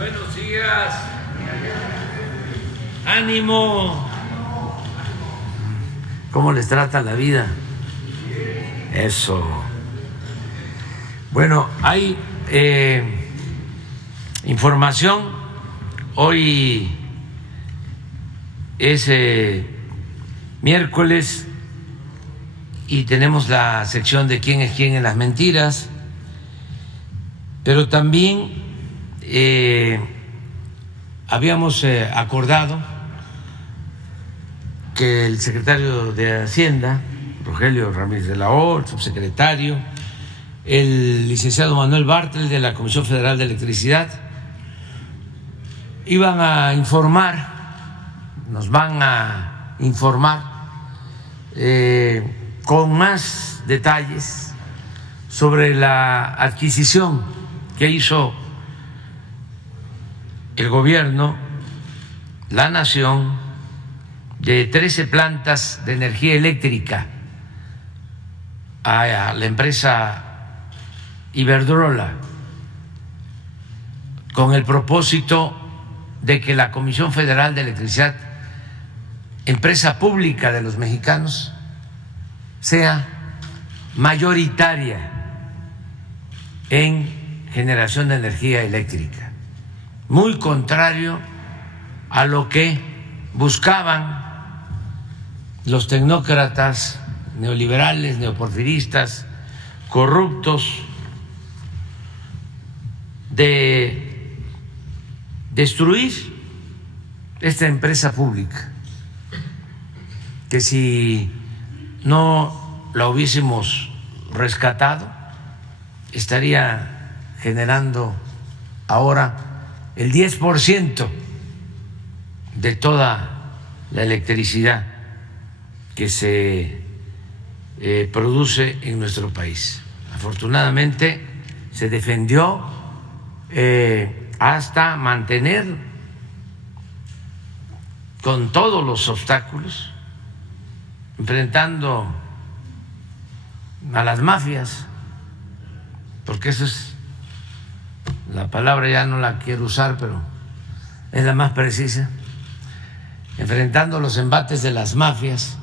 Buenos días. Ánimo. ¿Cómo les trata la vida? Eso. Bueno, hay información. Hoy es miércoles y tenemos la sección de quién es quién en las mentiras, pero también habíamos acordado que el secretario de Hacienda, Rogelio Ramírez de la O, el subsecretario, el licenciado Manuel Bartel de la Comisión Federal de Electricidad, iban a informar, nos van a informar con más detalles sobre la adquisición que hizo el gobierno, la nación, de 13 plantas de energía eléctrica a la empresa Iberdrola, con el propósito de que la Comisión Federal de Electricidad, empresa pública de los mexicanos, sea mayoritaria en generación de energía eléctrica, muy contrario a lo que buscaban los tecnócratas neoliberales, neoporfiristas, corruptos, de destruir esta empresa pública, que si no la hubiésemos rescatado estaría generando ahora el 10% de toda la electricidad que se produce en nuestro país. Afortunadamente se defendió hasta mantener con todos los obstáculos, enfrentando a las mafias, porque esa es la palabra, ya no la quiero usar, pero es la más precisa, enfrentando los embates de las mafias.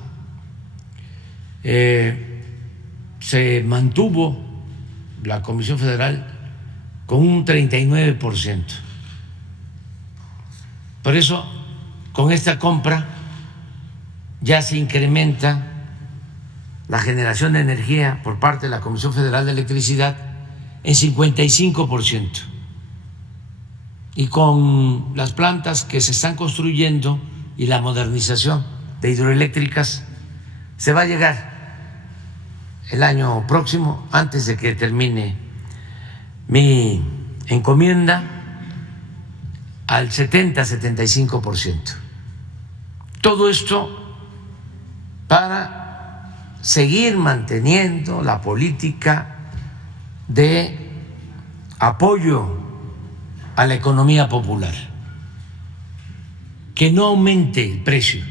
Se mantuvo la Comisión Federal con un 39%. Por eso, con esta compra ya se incrementa la generación de energía por parte de la Comisión Federal de Electricidad en 55%. Y con las plantas que se están construyendo y la modernización de hidroeléctricas, se va a llegar el año próximo, antes de que termine mi encomienda, al 70-75%. Todo esto para seguir manteniendo la política de apoyo a la economía popular, que no aumente el precio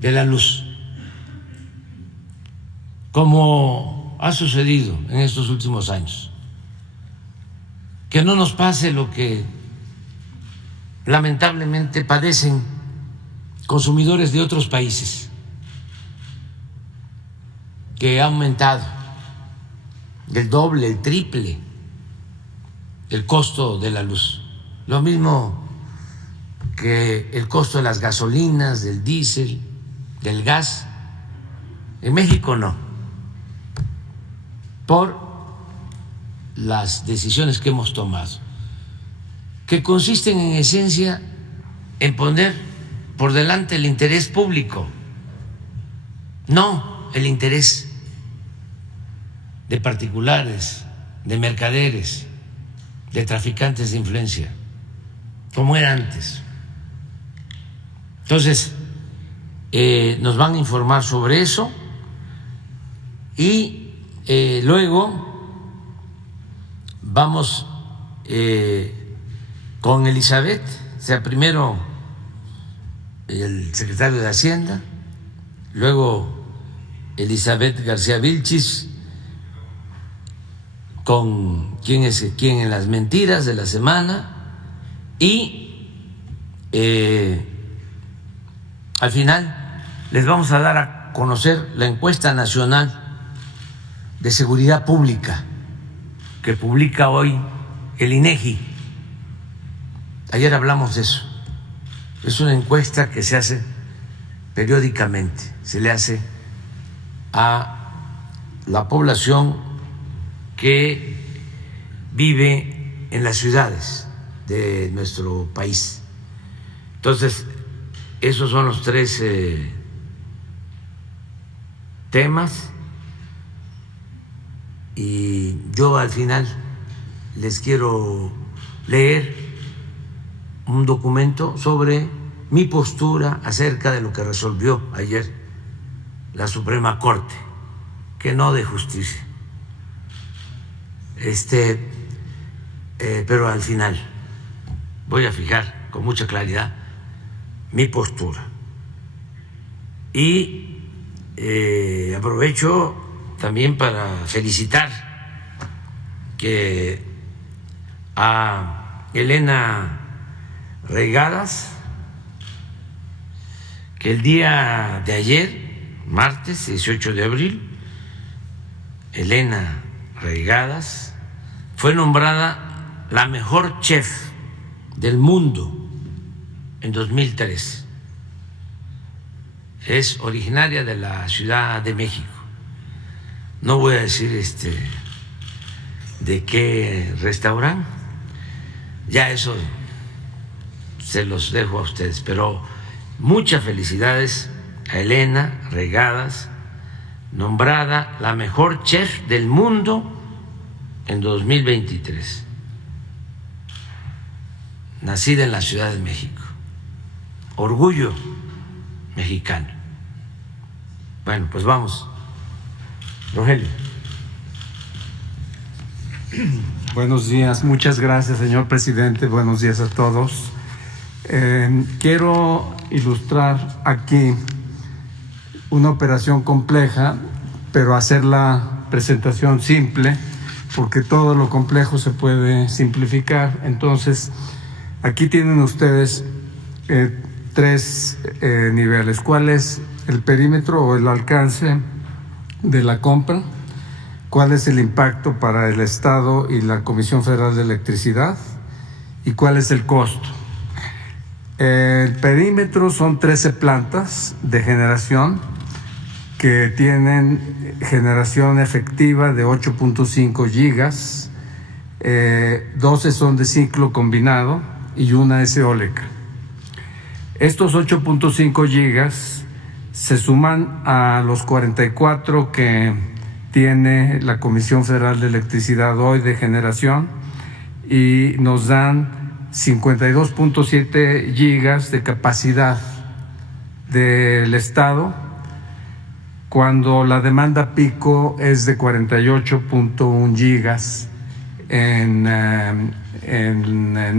de la luz, como ha sucedido en estos últimos años, que no nos pase lo que lamentablemente padecen consumidores de otros países, que ha aumentado el doble, el triple el costo de la luz, lo mismo que el costo de las gasolinas, del diésel, del gas. En México no, por las decisiones que hemos tomado, que consisten en esencia en poner por delante el interés público, no el interés de particulares, de mercaderes, de traficantes de influencia, como era antes. Entonces, nos van a informar sobre eso y luego vamos con Elizabeth, o sea, primero el secretario de Hacienda, luego Elizabeth García Vilchis, con quién es quién en las mentiras de la semana y al final les vamos a dar a conocer la encuesta nacional de seguridad pública que publica hoy el INEGI. Ayer hablamos de eso. Es una encuesta que se hace periódicamente, se le hace a la población que vive en las ciudades de nuestro país. Entonces, esos son los tres temas y yo al final les quiero leer un documento sobre mi postura acerca de lo que resolvió ayer la Suprema Corte, que no de justicia. Pero al final voy a fijar con mucha claridad mi postura. Y aprovecho también para felicitar a Elena Reigadas, que el día de ayer, martes 18 de abril, Elena Reigadas fue nombrada la mejor chef del mundo en 2003. Es originaria de la Ciudad de México. No voy a decir de qué restaurante, ya eso se los dejo a ustedes, pero muchas felicidades a Elena Reigadas, nombrada la mejor chef del mundo en 2023, nacida en la Ciudad de México, orgullo mexicano. Bueno, pues vamos, Rogelio. Buenos días, muchas gracias, señor presidente. Buenos días a todos. Quiero ilustrar aquí una operación compleja, pero hacer la presentación simple, porque todo lo complejo se puede simplificar. Entonces, aquí tienen ustedes tres niveles. ¿Cuál es el perímetro o el alcance de la compra? ¿Cuál es el impacto para el Estado y la Comisión Federal de Electricidad? ¿Y cuál es el costo? El perímetro son 13 plantas de generación que tienen generación efectiva de 8.5 gigas, 12 son de ciclo combinado y una es eólica. Estos 8.5 gigas se suman a los 44 que tiene la Comisión Federal de Electricidad hoy de generación y nos dan 52.7 gigas de capacidad del Estado, cuando la demanda pico es de 48.1 gigas en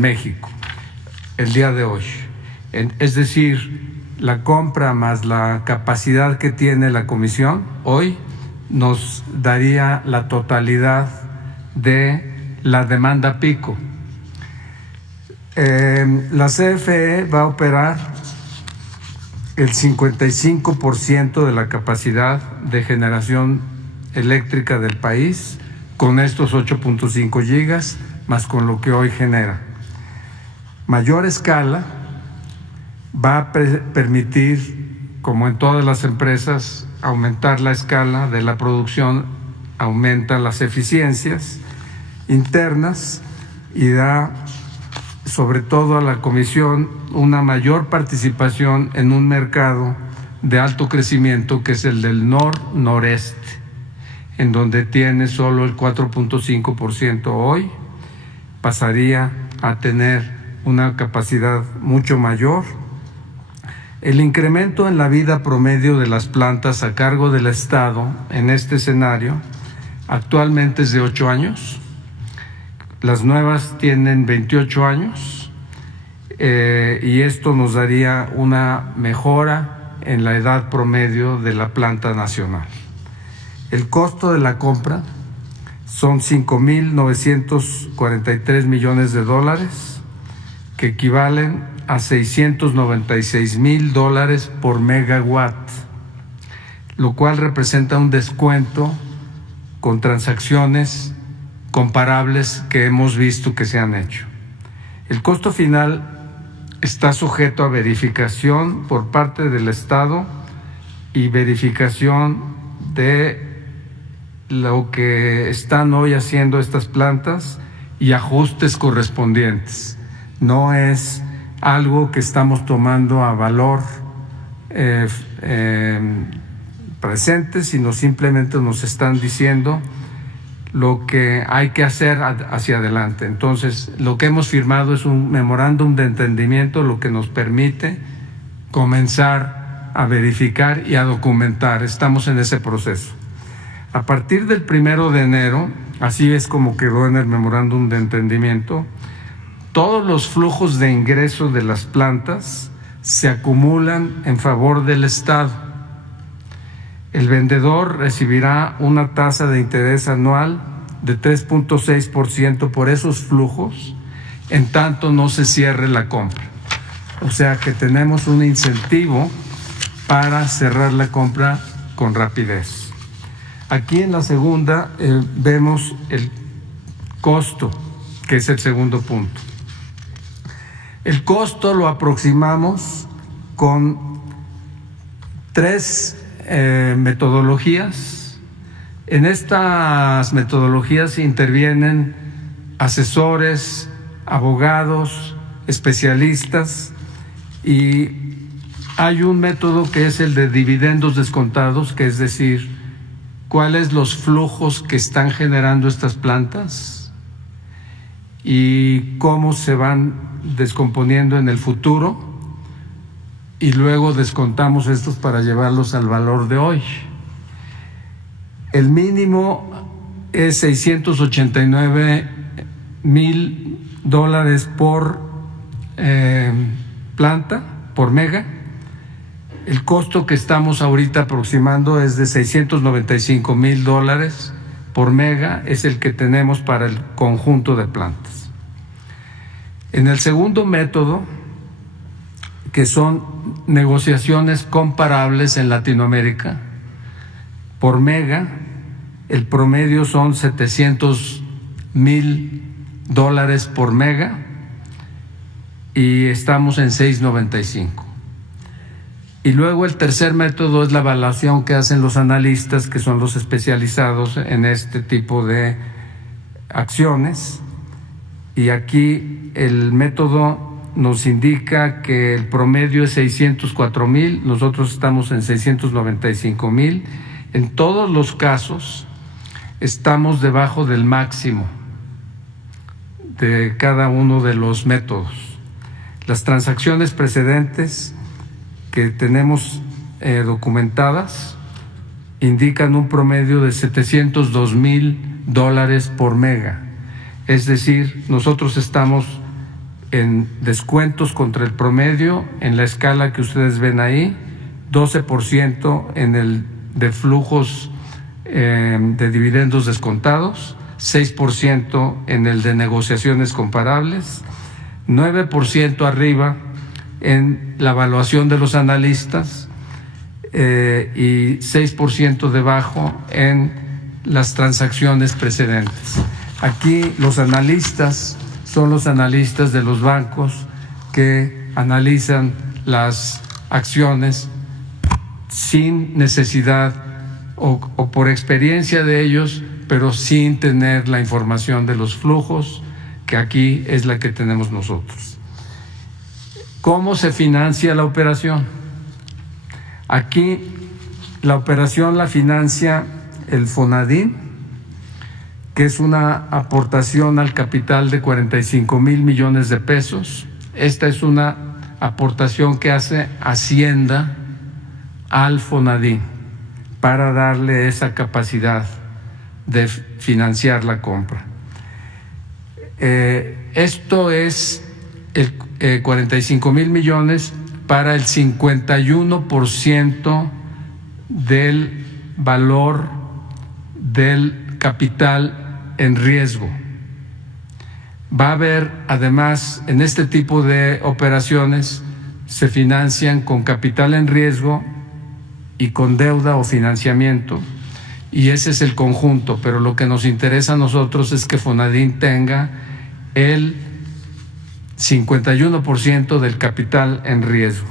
México el día de hoy. Es decir, la compra más la capacidad que tiene la Comisión hoy nos daría la totalidad de la demanda pico. La CFE va a operar el 55% de la capacidad de generación eléctrica del país con estos 8.5 gigas más con lo que hoy genera. Mayor escala va a permitir, como en todas las empresas, aumentar la escala de la producción, aumenta las eficiencias internas y da sobre todo a la Comisión una mayor participación en un mercado de alto crecimiento que es el del nor-noreste, en donde tiene solo el 4.5% hoy, pasaría a tener una capacidad mucho mayor. El incremento en la vida promedio de las plantas a cargo del Estado en este escenario actualmente es de 8 años. Las nuevas tienen 28 años y esto nos daría una mejora en la edad promedio de la planta nacional. El costo de la compra son 5.943 millones de dólares, que equivalen a $696,000 por megawatt, lo cual representa un descuento con transacciones comparables que hemos visto que se han hecho. El costo final está sujeto a verificación por parte del Estado y verificación de lo que están hoy haciendo estas plantas y ajustes correspondientes. No es algo que estamos tomando a valor presente, sino simplemente nos están diciendo lo que hay que hacer hacia adelante. Entonces, lo que hemos firmado es un memorándum de entendimiento, lo que nos permite comenzar a verificar y a documentar. Estamos en ese proceso. A partir del 1 de enero, así es como quedó en el memorándum de entendimiento, todos los flujos de ingreso de las plantas se acumulan en favor del Estado. El vendedor recibirá una tasa de interés anual de 3.6% por esos flujos, en tanto no se cierre la compra. O sea que tenemos un incentivo para cerrar la compra con rapidez. Aquí en la segunda vemos el costo, que es el segundo punto. El costo lo aproximamos con 3 metodologías. En estas metodologías intervienen asesores, abogados, especialistas, y hay un método que es el de dividendos descontados, que es decir, cuáles los flujos que están generando estas plantas y cómo se van descomponiendo en el futuro, y luego descontamos estos para llevarlos al valor de hoy. El mínimo es $689,000 por planta, por mega. El costo que estamos ahorita aproximando es de $695,000 por mega, es el que tenemos para el conjunto de plantas. En el segundo método, que son negociaciones comparables en Latinoamérica, por mega, el promedio son $700,000 por mega y estamos en 6.95. Y luego el tercer método es la evaluación que hacen los analistas, que son los especializados en este tipo de acciones, y aquí el método nos indica que el promedio es 604,000, nosotros estamos en 695,000. En todos los casos estamos debajo del máximo de cada uno de los métodos. Las transacciones precedentes que tenemos documentadas indican un promedio de $702,000 por mega. Es decir, nosotros estamos en descuentos contra el promedio en la escala que ustedes ven ahí, 12% en el de flujos de dividendos descontados, 6% en el de negociaciones comparables, 9% arriba en la evaluación de los analistas y 6% debajo en las transacciones precedentes. Aquí los analistas son los analistas de los bancos que analizan las acciones sin necesidad o por experiencia de ellos, pero sin tener la información de los flujos, que aquí es la que tenemos nosotros. ¿Cómo se financia la operación? Aquí la operación la financia el Fonadín, que es una aportación al capital de 45,000 millones de pesos. Esta es una aportación que hace Hacienda al Fonadín para darle esa capacidad de financiar la compra. Esto es 45,000 millones para el 51% del valor del capital en riesgo. Va a haber, además, en este tipo de operaciones se financian con capital en riesgo y con deuda o financiamiento, y ese es el conjunto, pero lo que nos interesa a nosotros es que Fonadín tenga el 51% del capital en riesgo.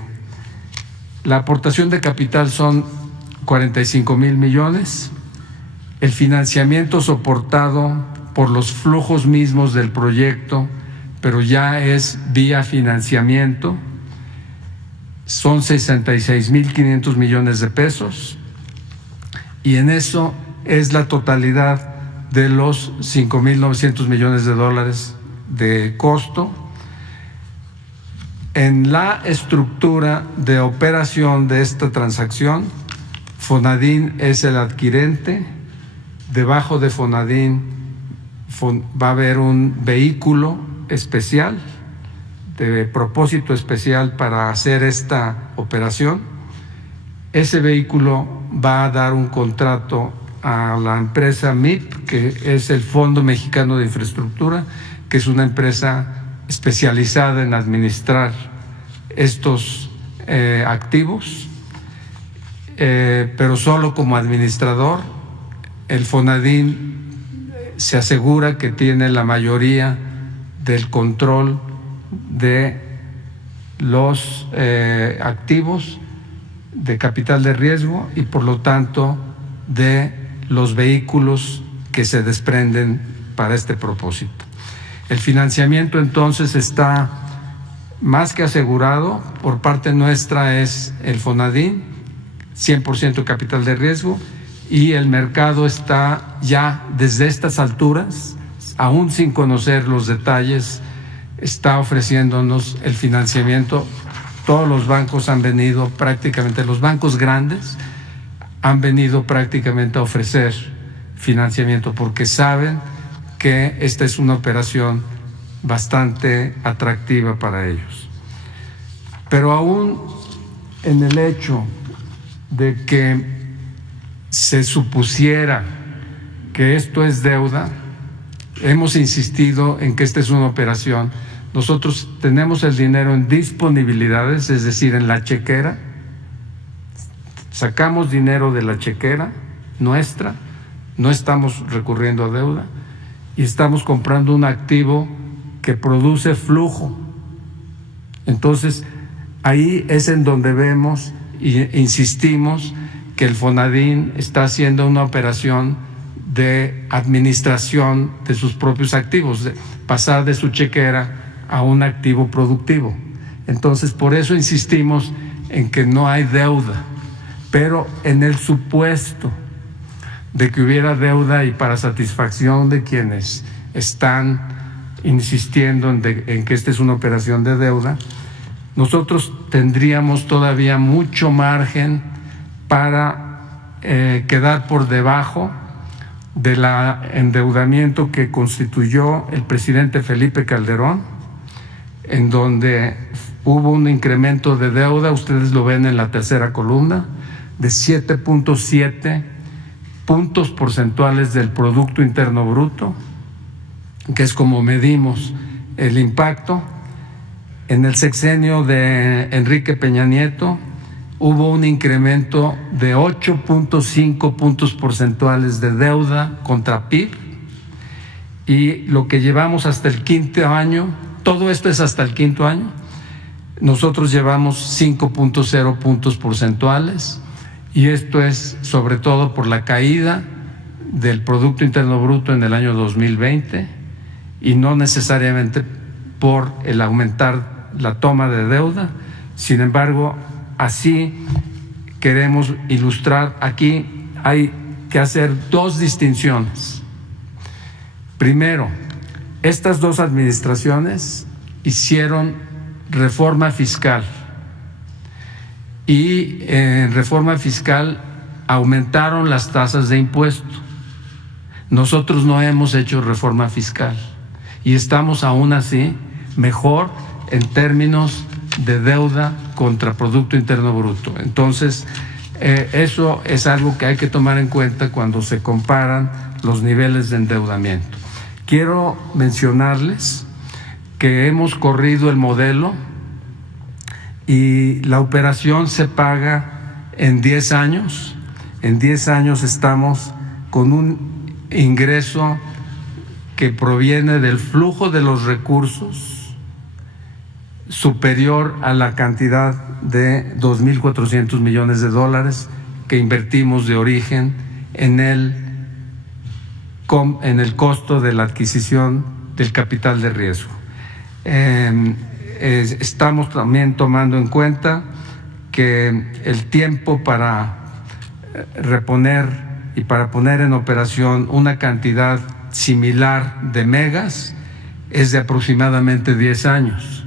La aportación de capital son 45,000 millones, el financiamiento soportado por los flujos mismos del proyecto, pero ya es vía financiamiento, son 66,500 millones de pesos, y en eso es la totalidad de los 5,900 millones de dólares de costo. En la estructura de operación de esta transacción, Fonadín es el adquirente. Debajo de Fonadín va a haber un vehículo especial, de propósito especial para hacer esta operación. Ese vehículo va a dar un contrato a la empresa MIP, que es el Fondo Mexicano de Infraestructura, que es una empresa especializada en administrar estos activos, pero solo como administrador. El Fonadín se asegura que tiene la mayoría del control de los activos de capital de riesgo y por lo tanto de los vehículos que se desprenden para este propósito. El financiamiento entonces está más que asegurado. Por parte nuestra es el Fonadín, 100% capital de riesgo, y el mercado está ya desde estas alturas, aún sin conocer los detalles, está ofreciéndonos el financiamiento. Todos los bancos han venido prácticamente, los bancos grandes han venido prácticamente a ofrecer financiamiento porque saben que esta es una operación bastante atractiva para ellos. Pero aún en el hecho de que se supusiera que esto es deuda, hemos insistido en que esta es una operación. Nosotros tenemos el dinero en disponibilidades, es decir, en la chequera. Sacamos dinero de la chequera nuestra, no estamos recurriendo a deuda y estamos comprando un activo que produce flujo. Entonces, ahí es en donde vemos e insistimos que el Fonadín está haciendo una operación de administración de sus propios activos, de pasar de su chequera a un activo productivo. Entonces, por eso insistimos en que no hay deuda, pero en el supuesto de que hubiera deuda y para satisfacción de quienes están insistiendo en que esta es una operación de deuda, nosotros tendríamos todavía mucho margen para quedar por debajo del endeudamiento que constituyó el presidente Felipe Calderón, en donde hubo un incremento de deuda, ustedes lo ven en la tercera columna, de 7.7 puntos porcentuales del Producto Interno Bruto, que es como medimos el impacto. En el sexenio de Enrique Peña Nieto hubo un incremento de 8.5 puntos porcentuales de deuda contra PIB, y lo que llevamos hasta el quinto año, todo esto es hasta el quinto año, nosotros llevamos 5.0 puntos porcentuales, y esto es sobre todo por la caída del Producto Interno Bruto en el año 2020 y no necesariamente por el aumentar la toma de deuda. Sin embargo, así queremos ilustrar. Aquí hay que hacer dos distinciones. Primero, estas dos administraciones hicieron reforma fiscal y en reforma fiscal aumentaron las tasas de impuesto. Nosotros no hemos hecho reforma fiscal y estamos aún así mejor en términos de deuda contra Producto Interno Bruto. Entonces, eso es algo que hay que tomar en cuenta cuando se comparan los niveles de endeudamiento. Quiero mencionarles que hemos corrido el modelo y la operación se paga en 10 años. En 10 años estamos con un ingreso que proviene del flujo de los recursos superior a la cantidad de 2.400 millones de dólares que invertimos de origen en el costo de la adquisición del capital de riesgo. Estamos también tomando en cuenta que el tiempo para reponer y para poner en operación una cantidad similar de megas es de aproximadamente 10 años,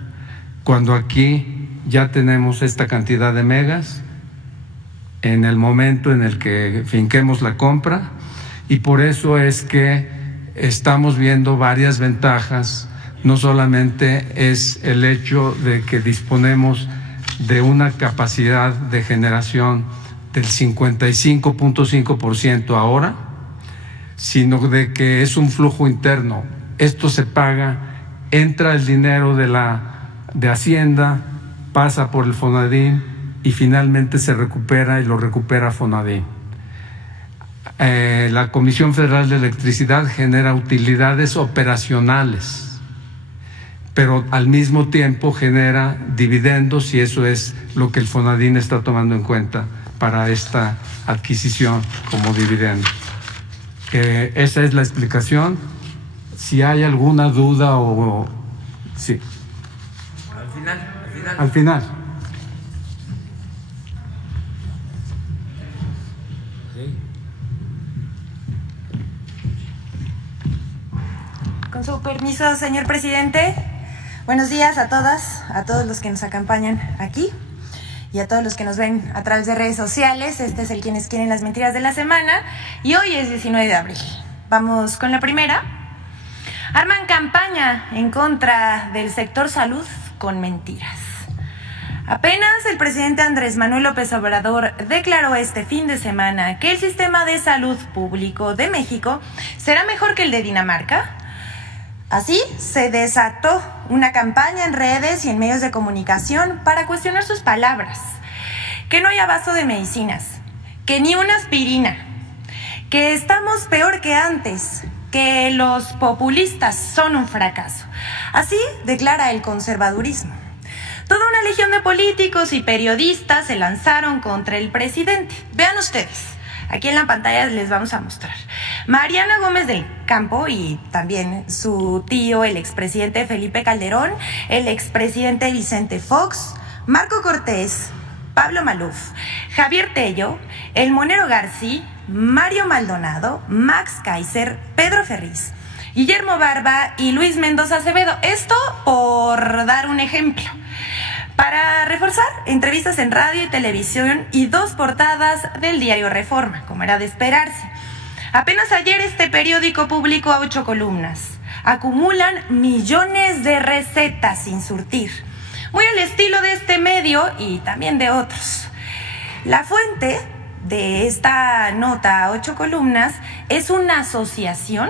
cuando aquí ya tenemos esta cantidad de megas en el momento en el que finquemos la compra, y por eso es que estamos viendo varias ventajas. No solamente es el hecho de que disponemos de una capacidad de generación del 55.5% ahora, sino de que es un flujo interno. Esto se paga, entra el dinero de Hacienda, pasa por el Fonadín y finalmente se recupera y lo recupera Fonadín. La Comisión Federal de Electricidad genera utilidades operacionales, pero al mismo tiempo genera dividendos, y eso es lo que el Fonadín está tomando en cuenta para esta adquisición como dividendo. Esa es la explicación. Si hay alguna duda o… Sí. Al final. Con su permiso, señor presidente. Buenos días a todas, a todos los que nos acompañan aquí y a todos los que nos ven a través de redes sociales. Este es el Quienes Quieren las Mentiras de la semana y hoy es 19 de abril. Vamos con la primera. Arman campaña en contra del sector salud con mentiras. Apenas el presidente Andrés Manuel López Obrador declaró este fin de semana que el sistema de salud público de México será mejor que el de Dinamarca. Así se desató una campaña en redes y en medios de comunicación para cuestionar sus palabras. Que no hay abasto de medicinas, que ni una aspirina, que estamos peor que antes, que los populistas son un fracaso. Así declara el conservadurismo. Toda una legión de políticos y periodistas se lanzaron contra el presidente. Vean ustedes, aquí en la pantalla les vamos a mostrar. Mariana Gómez del Campo y también su tío, el expresidente Felipe Calderón, el expresidente Vicente Fox, Marco Cortés, Pablo Maluf, Javier Tello, el Monero García, Mario Maldonado, Max Kaiser, Pedro Ferriz, Guillermo Barba y Luis Mendoza Acevedo. Esto por dar un ejemplo. Para reforzar, entrevistas en radio y televisión y 2 portadas del diario Reforma, como era de esperarse. Apenas ayer este periódico publicó 8 columnas. Acumulan millones de recetas sin surtir. Muy al estilo de este medio y también de otros. La fuente de esta nota, 8 columnas, es una asociación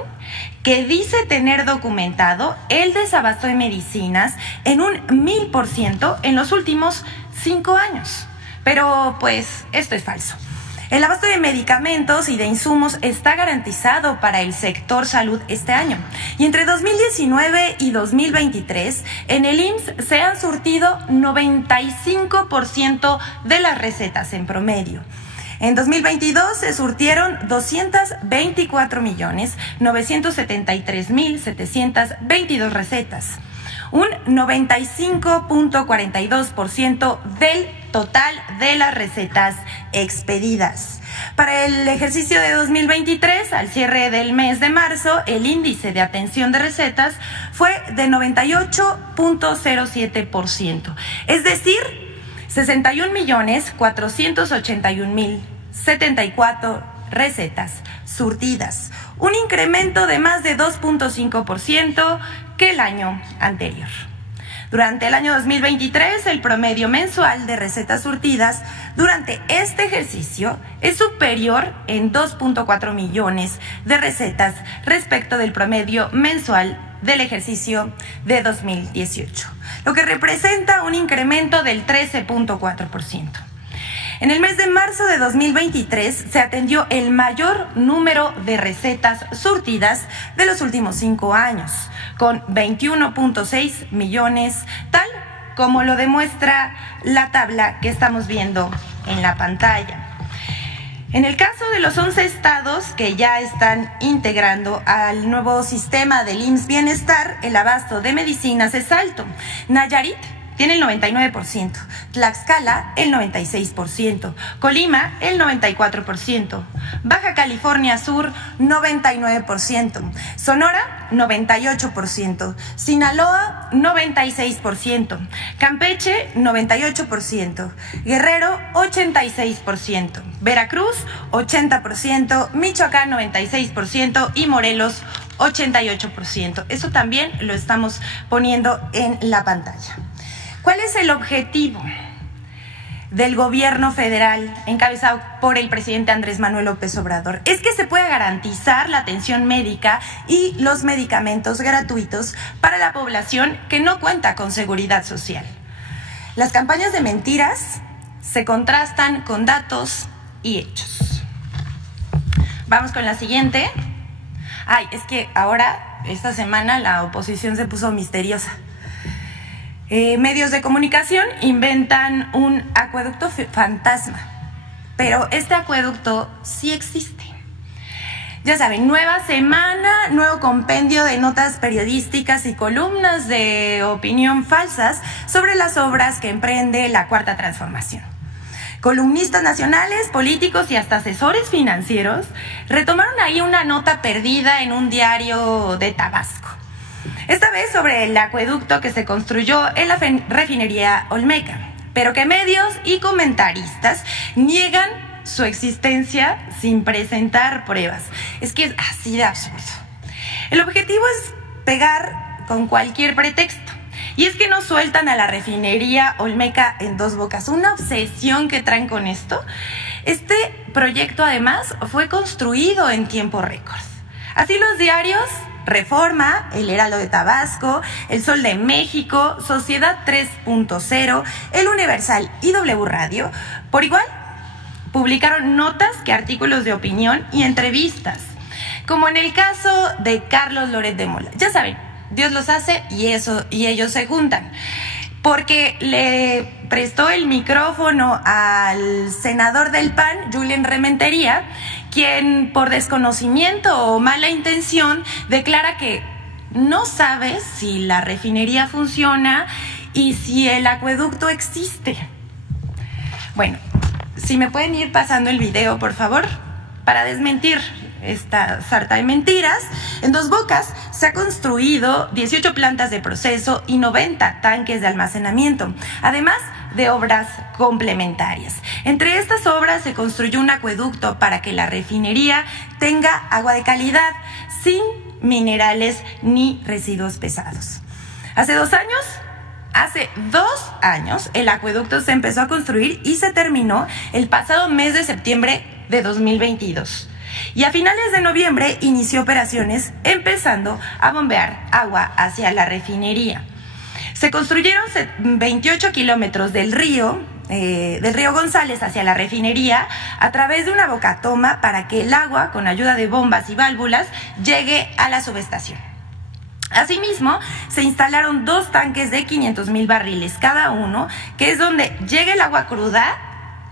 que dice tener documentado el desabasto de medicinas en un 1000% en los últimos 5 años. Pero pues esto es falso. El abasto de medicamentos y de insumos está garantizado para el sector salud este año. Y entre 2019 y 2023, en el IMSS se han surtido 95% de las recetas en promedio. En 2022 se surtieron 229.973.722 recetas, un 95.42% del total de las recetas expedidas. Para el ejercicio de 2023, al cierre del mes de marzo, el índice de atención de recetas fue de 98.07%, es decir, 61.481.074 recetas surtidas, un incremento de más de 2.5% que el año anterior. Durante el año 2023, el promedio mensual de recetas surtidas durante este ejercicio es superior en 2.4 millones de recetas respecto del promedio mensual del ejercicio de 2018, lo que representa un incremento del 13.4%. En el mes de marzo de 2023 se atendió el mayor número de recetas surtidas de los últimos 5 años, con 21.6 millones, tal como lo demuestra la tabla que estamos viendo en la pantalla. En el caso de los 11 estados que ya están integrando al nuevo sistema del IMSS Bienestar, el abasto de medicinas es alto. Nayarit tiene el 99%, Tlaxcala el 96%, Colima el 94%, Baja California Sur 99%, Sonora 98%, Sinaloa 96%, Campeche 98%, Guerrero 86%, Veracruz 80%, Michoacán 96% y Morelos 88%. Eso también lo estamos poniendo en la pantalla. ¿Cuál es el objetivo del gobierno federal encabezado por el presidente Andrés Manuel López Obrador? Es que se pueda garantizar la atención médica y los medicamentos gratuitos para la población que no cuenta con seguridad social. Las campañas de mentiras se contrastan con datos y hechos. Vamos con la siguiente. Es que ahora, esta semana, la oposición se puso misteriosa. Medios de comunicación inventan un acueducto fantasma, pero este acueducto sí existe. Ya saben, nueva semana, nuevo compendio de notas periodísticas y columnas de opinión falsas sobre las obras que emprende la Cuarta Transformación. Columnistas nacionales, políticos y hasta asesores financieros retomaron ahí una nota perdida en un diario de Tabasco. Esta vez sobre el acueducto que se construyó en la refinería Olmeca, pero que medios y comentaristas niegan su existencia sin presentar pruebas. Es que es así de absurdo. El objetivo es pegar con cualquier pretexto. Y es que no sueltan a la refinería Olmeca en Dos Bocas. Una obsesión que traen con esto. Este proyecto además fue construido en tiempo récord. Así los diarios Reforma, El Heraldo de Tabasco, El Sol de México, Sociedad 3.0, El Universal y W Radio, por igual, publicaron notas que artículos de opinión y entrevistas, como en el caso de Carlos Loret de Mola. Ya saben, Dios los hace y ellos se juntan, porque le prestó el micrófono al senador del PAN, Julen Rementería, quien por desconocimiento o mala intención declara que no sabe si la refinería funciona y si el acueducto existe. Bueno, si me pueden ir pasando el video, por favor, para desmentir esta sarta de mentiras. En Dos Bocas se ha construido 18 plantas de proceso y 90 tanques de almacenamiento, además de obras complementarias. Entre estas obras se construyó un acueducto para que la refinería tenga agua de calidad, sin minerales ni residuos pesados. Hace 2 años, el acueducto se empezó a construir y se terminó el pasado mes de septiembre de 2022. Y a finales de noviembre inició operaciones, empezando a bombear agua hacia la refinería. Se construyeron 28 kilómetros del río González hacia la refinería a través de una bocatoma para que el agua, con ayuda de bombas y válvulas, llegue a la subestación. Asimismo, se instalaron 2 tanques de 500,000 barriles cada uno, que es donde llega el agua cruda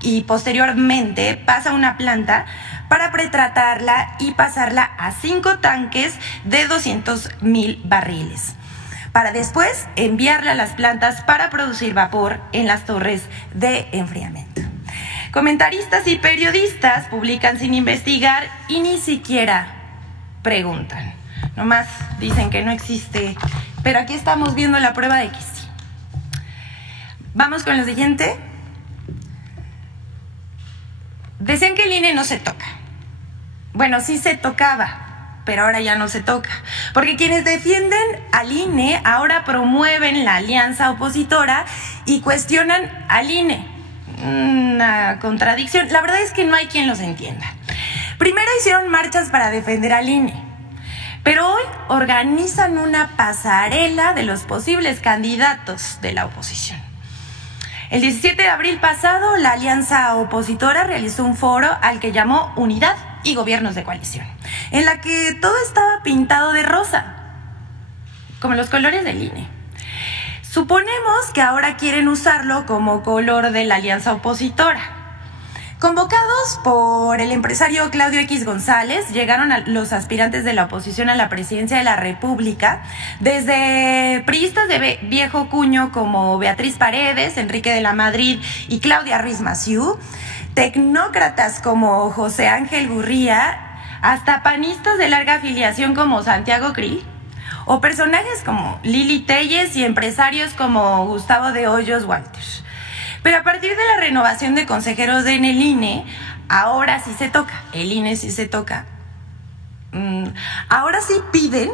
y posteriormente pasa a una planta para pretratarla y pasarla a 5 tanques de 200,000 barriles, para después enviarla a las plantas para producir vapor en las torres de enfriamiento. Comentaristas y periodistas publican sin investigar y ni siquiera preguntan. Nomás dicen que no existe, pero aquí estamos viendo la prueba de que sí. Vamos con lo siguiente. Decían que el INE no se toca. Bueno, sí se tocaba, pero ahora ya no se toca. Porque quienes defienden al INE ahora promueven la alianza opositora y cuestionan al INE. Una contradicción. La verdad es que no hay quien los entienda. Primero hicieron marchas para defender al INE, pero hoy organizan una pasarela de los posibles candidatos de la oposición. El 17 de abril pasado, la alianza opositora realizó un foro al que llamó Unidad y Gobiernos de Coalición, en la que todo estaba pintado de rosa, como los colores del INE. Suponemos que ahora quieren usarlo como color de la alianza opositora. Convocados por el empresario Claudio X González, llegaron los aspirantes de la oposición a la presidencia de la República, desde priistas de viejo cuño como Beatriz Paredes, Enrique de la Madrid y Claudia Ruiz Massieu, tecnócratas como José Ángel Gurría, hasta panistas de larga afiliación como Santiago Krill, o personajes como Lili Telles y empresarios como Gustavo de Hoyos Walters. Pero a partir de la renovación de consejeros en el INE, ahora sí se toca, el INE sí se toca. Ahora sí piden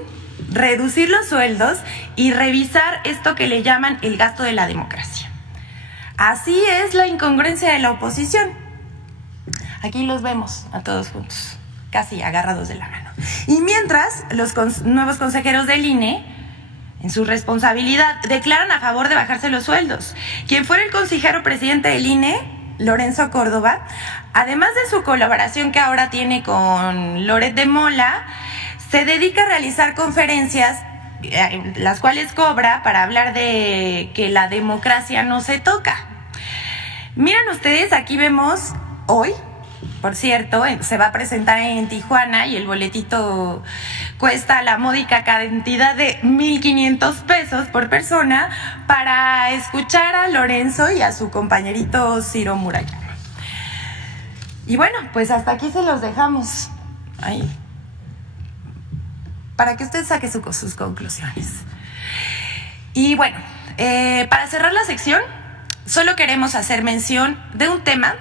reducir los sueldos y revisar esto que le llaman el gasto de la democracia. Así es la incongruencia de la oposición. Aquí los vemos a todos juntos, casi agarrados de la mano. Y mientras, los nuevos consejeros del INE, en su responsabilidad, declaran a favor de bajarse los sueldos. Quien fuera el consejero presidente del INE, Lorenzo Córdoba, además de su colaboración que ahora tiene con Loret de Mola, se dedica a realizar conferencias, las cuales cobra para hablar de que la democracia no se toca. Miren ustedes, aquí vemos hoy, por cierto, se va a presentar en Tijuana y el boletito cuesta la módica cantidad de 1,500 pesos por persona para escuchar a Lorenzo y a su compañerito Ciro Murayama. Y bueno, pues hasta aquí se los dejamos ahí, para que usted saque sus conclusiones. Y bueno, para cerrar la sección, solo queremos hacer mención de un tema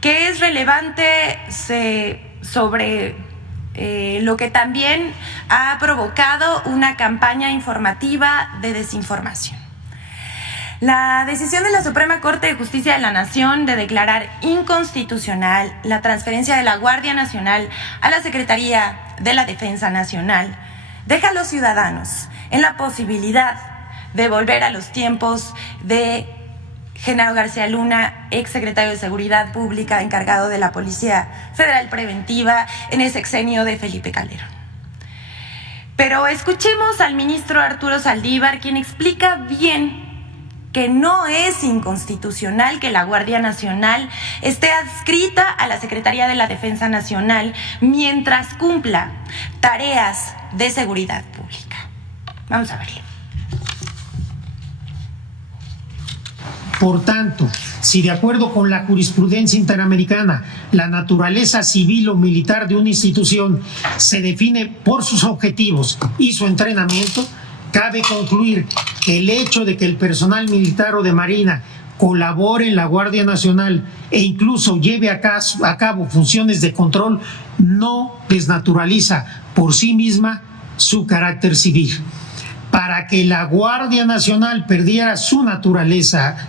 que es relevante sobre lo que también ha provocado una campaña informativa de desinformación. La decisión de la Suprema Corte de Justicia de la Nación de declarar inconstitucional la transferencia de la Guardia Nacional a la Secretaría de la Defensa Nacional deja a los ciudadanos en la posibilidad de volver a los tiempos de Genaro García Luna, ex secretario de Seguridad Pública, encargado de la Policía Federal Preventiva en el sexenio de Felipe Calderón. Pero escuchemos al ministro Arturo Saldívar, quien explica bien que no es inconstitucional que la Guardia Nacional esté adscrita a la Secretaría de la Defensa Nacional mientras cumpla tareas de seguridad pública. Vamos a verlo. Por tanto, si de acuerdo con la jurisprudencia interamericana, la naturaleza civil o militar de una institución se define por sus objetivos y su entrenamiento, cabe concluir que el hecho de que el personal militar o de Marina colabore en la Guardia Nacional e incluso lleve a cabo funciones de control no desnaturaliza por sí misma su carácter civil. Para que la Guardia Nacional perdiera su naturaleza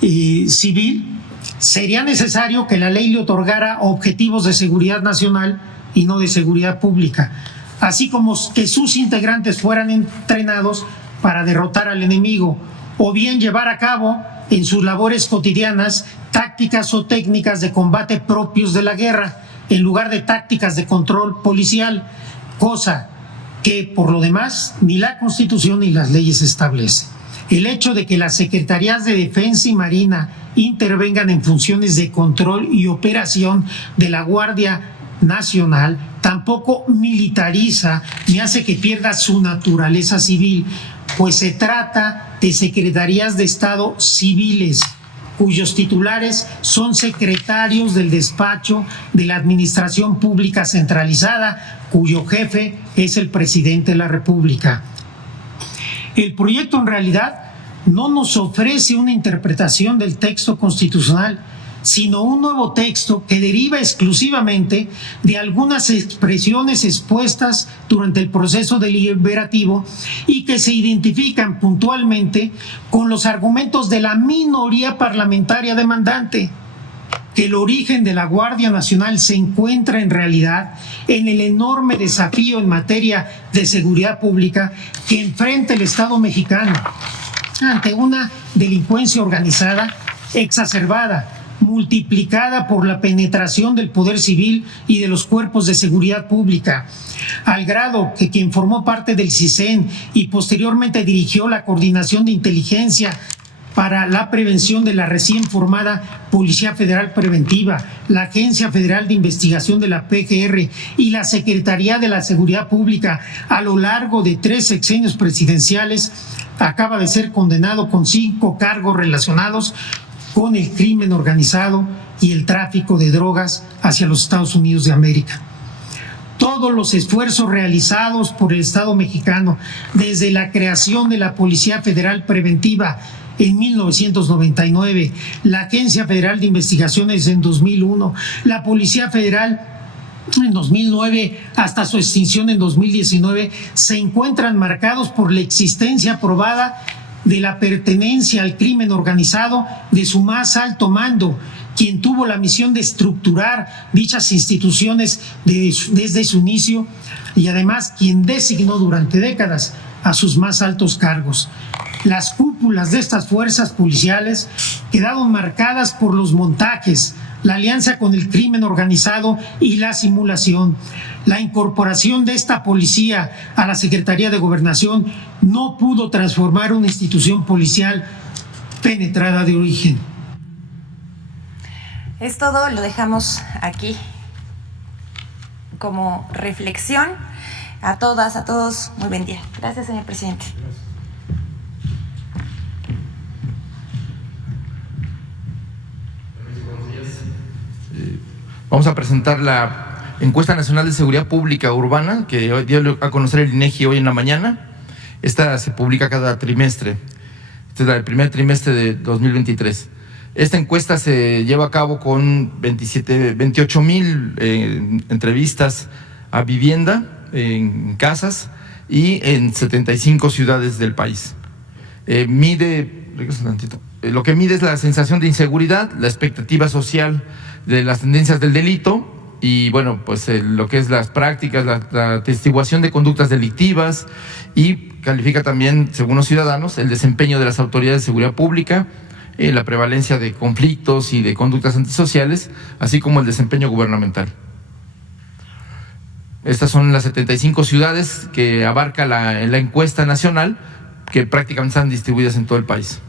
civil, sería necesario que la ley le otorgara objetivos de seguridad nacional y no de seguridad pública, así como que sus integrantes fueran entrenados para derrotar al enemigo o bien llevar a cabo en sus labores cotidianas tácticas o técnicas de combate propios de la guerra en lugar de tácticas de control policial, cosa que por lo demás ni la Constitución ni las leyes establecen. El hecho de que las Secretarías de Defensa y Marina intervengan en funciones de control y operación de la Guardia Nacional tampoco militariza ni hace que pierda su naturaleza civil, pues se trata de secretarías de Estado civiles, cuyos titulares son secretarios del despacho de la Administración Pública Centralizada, cuyo jefe es el presidente de la República. El proyecto en realidad no nos ofrece una interpretación del texto constitucional, sino un nuevo texto que deriva exclusivamente de algunas expresiones expuestas durante el proceso deliberativo y que se identifican puntualmente con los argumentos de la minoría parlamentaria demandante, que el origen de la Guardia Nacional se encuentra en realidad en el enorme desafío en materia de seguridad pública que enfrenta el Estado mexicano ante una delincuencia organizada exacerbada, multiplicada por la penetración del poder civil y de los cuerpos de seguridad pública, al grado que quien formó parte del CISEN y posteriormente dirigió la Coordinación de Inteligencia para la prevención de la recién formada Policía Federal Preventiva, la Agencia Federal de Investigación de la PGR y la Secretaría de la Seguridad Pública a lo largo de 3 sexenios presidenciales, acaba de ser condenado con 5 cargos relacionados con el crimen organizado y el tráfico de drogas hacia los Estados Unidos de América. Todos los esfuerzos realizados por el Estado mexicano desde la creación de la Policía Federal Preventiva en 1999, la Agencia Federal de Investigaciones en 2001, la Policía Federal en 2009 hasta su extinción en 2019, se encuentran marcados por la existencia probada de la pertenencia al crimen organizado de su más alto mando, quien tuvo la misión de estructurar dichas instituciones desde su inicio y además quien designó durante décadas a sus más altos cargos. Las cúpulas de estas fuerzas policiales quedaron marcadas por los montajes, la alianza con el crimen organizado y la simulación. La incorporación de esta policía a la Secretaría de Gobernación no pudo transformar una institución policial penetrada de origen. Es todo, lo dejamos aquí como reflexión. A todas, a todos, muy buen día. Gracias, señor presidente. Vamos a presentar la Encuesta Nacional de Seguridad Pública Urbana, que hoy dio a conocer el INEGI hoy en la mañana. Esta se publica cada trimestre. Este es el primer trimestre de 2023. Esta encuesta se lleva a cabo con 28,000 entrevistas a vivienda, en casas y en 75 ciudades del país. Lo que mide es la sensación de inseguridad, la expectativa social de las tendencias del delito y bueno, pues lo que es las prácticas, la atestiguación de conductas delictivas y califica también, según los ciudadanos, el desempeño de las autoridades de seguridad pública, la prevalencia de conflictos y de conductas antisociales, así como el desempeño gubernamental. Estas son las 75 ciudades que abarca la encuesta nacional, que prácticamente están distribuidas en todo el país.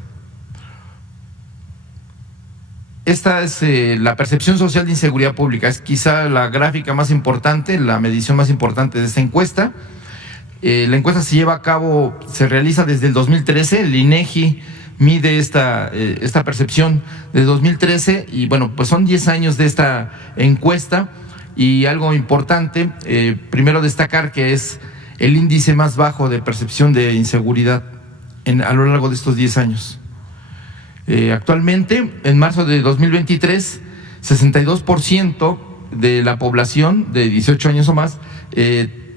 Esta es la percepción social de inseguridad pública, es quizá la gráfica más importante, la medición más importante de esta encuesta. La encuesta se lleva a cabo, se realiza desde el 2013, el INEGI mide esta percepción de 2013 y bueno, pues son 10 años de esta encuesta y algo importante, primero destacar que es el índice más bajo de percepción de inseguridad a lo largo de estos 10 años. Actualmente, en marzo de 2023, 62% de la población de 18 años o más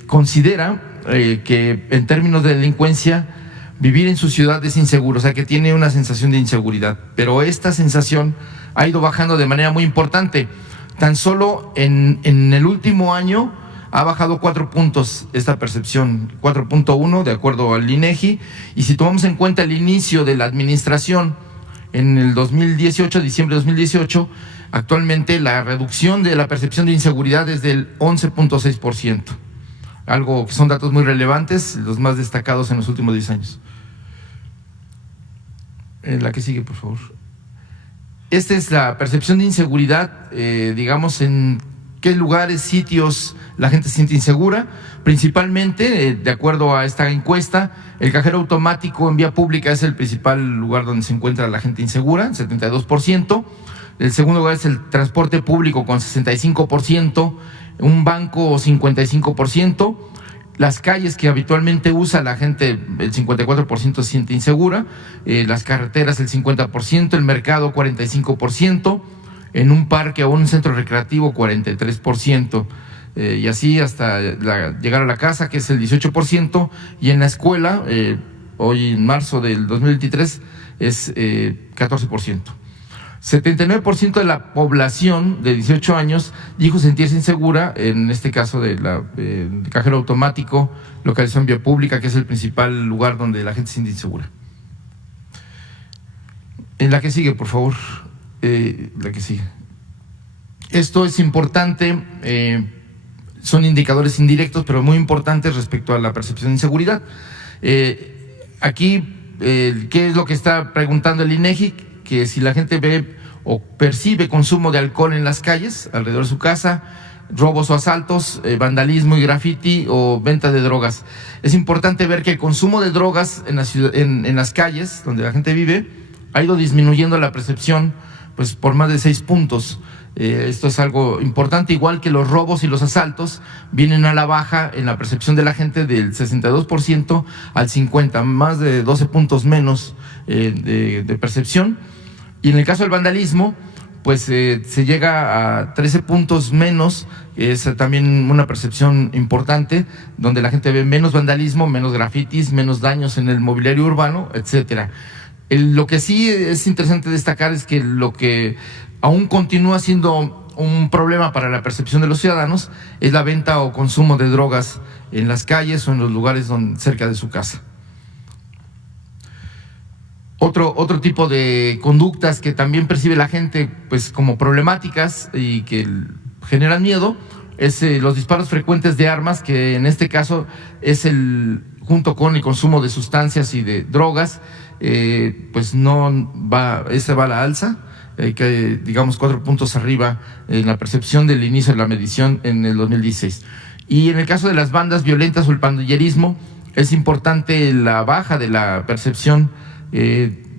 considera que en términos de delincuencia vivir en su ciudad es inseguro, o sea que tiene una sensación de inseguridad, pero esta sensación ha ido bajando de manera muy importante. Tan solo en el último año ha bajado 4 puntos esta percepción, 4.1 de acuerdo al INEGI, y si tomamos en cuenta el inicio de la administración en el 2018, diciembre de 2018, actualmente la reducción de la percepción de inseguridad es del 11.6%, algo que son datos muy relevantes, los más destacados en los últimos 10 años. La que sigue, por favor. Esta es la percepción de inseguridad, digamos, en qué lugares, sitios la gente se siente insegura. Principalmente, de acuerdo a esta encuesta, el cajero automático en vía pública es el principal lugar donde se encuentra la gente insegura, 72%. El segundo lugar es el transporte público con 65%, un banco 55%. Las calles que habitualmente usa la gente, el 54% se siente insegura, las carreteras el 50%, el mercado 45%, en un parque o un centro recreativo 43%, y así hasta llegar a la casa, que es el 18%, y en la escuela, hoy en marzo del 2023, es 14%. 79% de la población de 18 años dijo sentirse insegura, en este caso del cajero automático, localizado en vía pública, que es el principal lugar donde la gente se siente insegura. En la que sigue, por favor. La que sigue. Esto es importante, son indicadores indirectos, pero muy importantes respecto a la percepción de inseguridad. Aquí, ¿qué es lo que está preguntando el INEGI? Que si la gente ve o percibe consumo de alcohol en las calles, alrededor de su casa, robos o asaltos, vandalismo y graffiti o venta de drogas. Es importante ver que el consumo de drogas en las calles donde la gente vive ha ido disminuyendo la percepción pues por más de 6 puntos. Esto es algo importante, igual que los robos y los asaltos vienen a la baja en la percepción de la gente del 62% al 50%, más de 12 puntos menos de percepción. Y en el caso del vandalismo, pues se llega a 13 puntos menos, es también una percepción importante, donde la gente ve menos vandalismo, menos grafitis, menos daños en el mobiliario urbano, etcétera. Lo que sí es interesante destacar es que lo que aún continúa siendo un problema para la percepción de los ciudadanos es la venta o consumo de drogas en las calles o en los lugares cerca de su casa. Otro tipo de conductas que también percibe la gente pues como problemáticas y que generan miedo es los disparos frecuentes de armas, que en este caso es junto con el consumo de sustancias y de drogas, pues ese va a la alza, que digamos 4 puntos arriba en la percepción del inicio de la medición en el 2016. Y en el caso de las bandas violentas o el pandillerismo, es importante la baja de la percepción,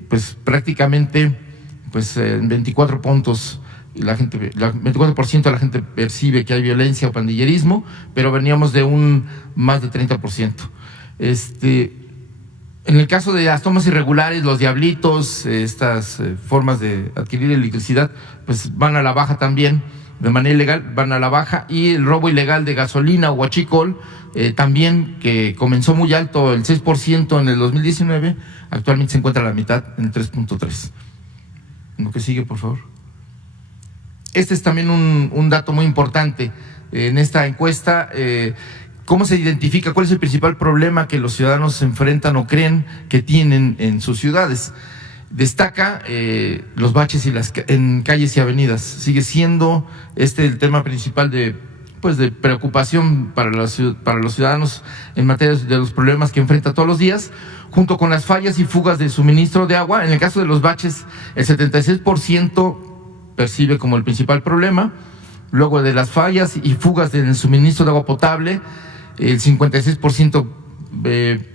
pues prácticamente pues 24 puntos. La 24% de la gente percibe que hay violencia o pandillerismo, pero veníamos de más de 30%. En el caso de las tomas irregulares, los diablitos, estas formas de adquirir electricidad, pues van a la baja también, de manera ilegal, van a la baja. Y el robo ilegal de gasolina o huachicol, también, que comenzó muy alto, el 6% en el 2019, actualmente se encuentra a la mitad, en 3.3. Lo que sigue, por favor. Este es también un dato muy importante en esta encuesta. ¿Cómo se identifica? ¿Cuál es el principal problema que los ciudadanos se enfrentan o creen que tienen en sus ciudades? Destaca los baches en calles y avenidas. Sigue siendo el tema principal de preocupación para los ciudadanos en materia de los problemas que enfrenta todos los días, junto con las fallas y fugas de suministro de agua. En el caso de los baches, el 76% percibe como el principal problema. Luego de las fallas y fugas en el suministro de agua potable, el 56%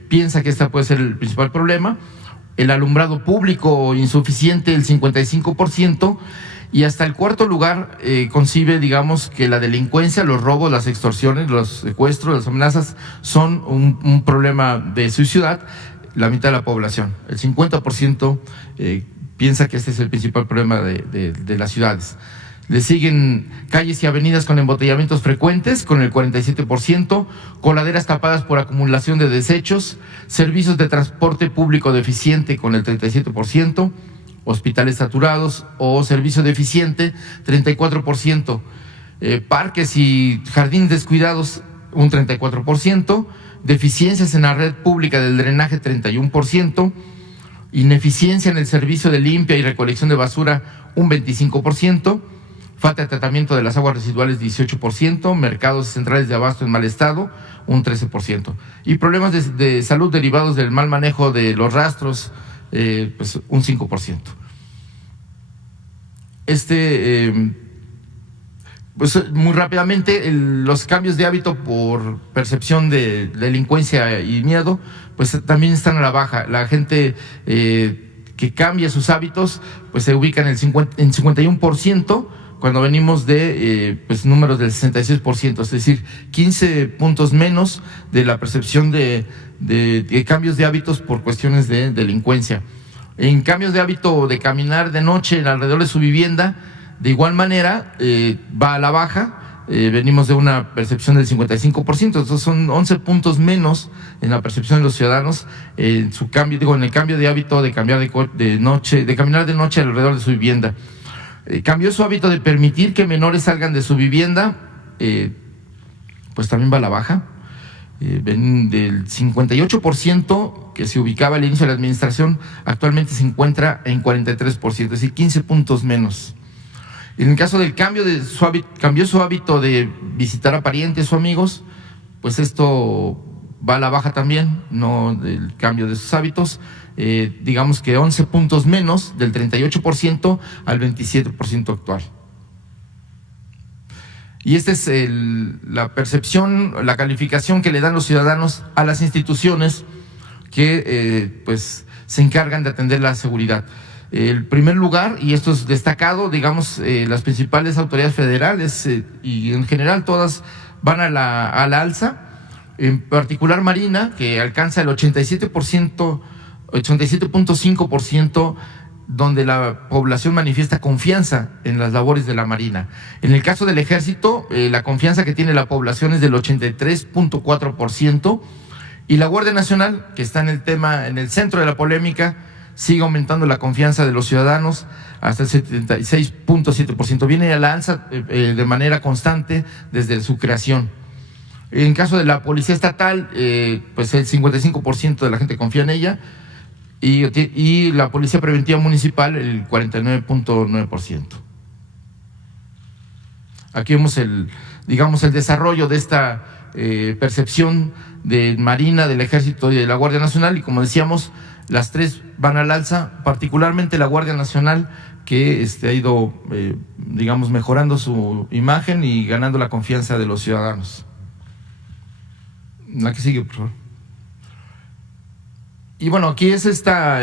piensa que esta puede ser el principal problema. El alumbrado público insuficiente, el 55%. Y hasta el cuarto lugar concibe, digamos, que la delincuencia, los robos, las extorsiones, los secuestros, las amenazas son un problema de su ciudad. La mitad de la población, el 50%, piensa que este es el principal problema de las ciudades. Le siguen calles y avenidas con embotellamientos frecuentes, con el 47%, coladeras tapadas por acumulación de desechos, servicios de transporte público deficiente con el 37%, hospitales saturados o servicio deficiente, 34%, parques y jardines descuidados, un 34%, deficiencias en la red pública del drenaje, 31%, ineficiencia en el servicio de limpia y recolección de basura, un 25%, falta de tratamiento de las aguas residuales, 18%, mercados centrales de abasto en mal estado, un 13%, y problemas de salud derivados del mal manejo de los rastros, pues un 5%. Pues muy rápidamente, los cambios de hábito por percepción de delincuencia y miedo, pues también están a la baja. La gente que cambia sus hábitos, pues se ubica en 51%, cuando venimos de pues números del 66%, es decir, 15 puntos menos de la percepción de cambios de hábitos por cuestiones de delincuencia. En cambios de hábito de caminar de noche alrededor de su vivienda, De igual manera, va a la baja. Venimos de una percepción del 55%, entonces son 11 puntos menos en la percepción de los ciudadanos en su cambio, en el cambio de hábito de cambiar de caminar de noche alrededor de su vivienda. Cambió su hábito de permitir que menores salgan de su vivienda, pues también va a la baja. Del 58% que se ubicaba al inicio de la administración, actualmente se encuentra en 43%, es decir, 15 puntos menos. En el caso del cambió su hábito de visitar a parientes o amigos, pues esto va a la baja también, no del cambio de sus hábitos. Digamos que 11 puntos menos, del 38% al 27% actual. Y esta es la percepción, la calificación que le dan los ciudadanos a las instituciones que pues se encargan de atender la seguridad. El primer lugar, y esto es destacado, digamos, las principales autoridades federales y en general todas van a la alza, en particular Marina, que alcanza el 87.5%, donde la población manifiesta confianza en las labores de la Marina. En el caso del Ejército, la confianza que tiene la población es del 83.4%, y la Guardia Nacional, que está en el centro de la polémica, sigue aumentando la confianza de los ciudadanos hasta el 76.7%. Viene a la alza de manera constante desde su creación. En caso de la Policía Estatal, pues el 55% de la gente confía en ella, y la Policía Preventiva Municipal el 49.9%. Aquí vemos el desarrollo de esta percepción de Marina, del Ejército y de la Guardia Nacional, y como decíamos, las tres van al alza, particularmente la Guardia Nacional, que ha ido, mejorando su imagen y ganando la confianza de los ciudadanos. La que sigue, por favor. Y bueno, aquí es esta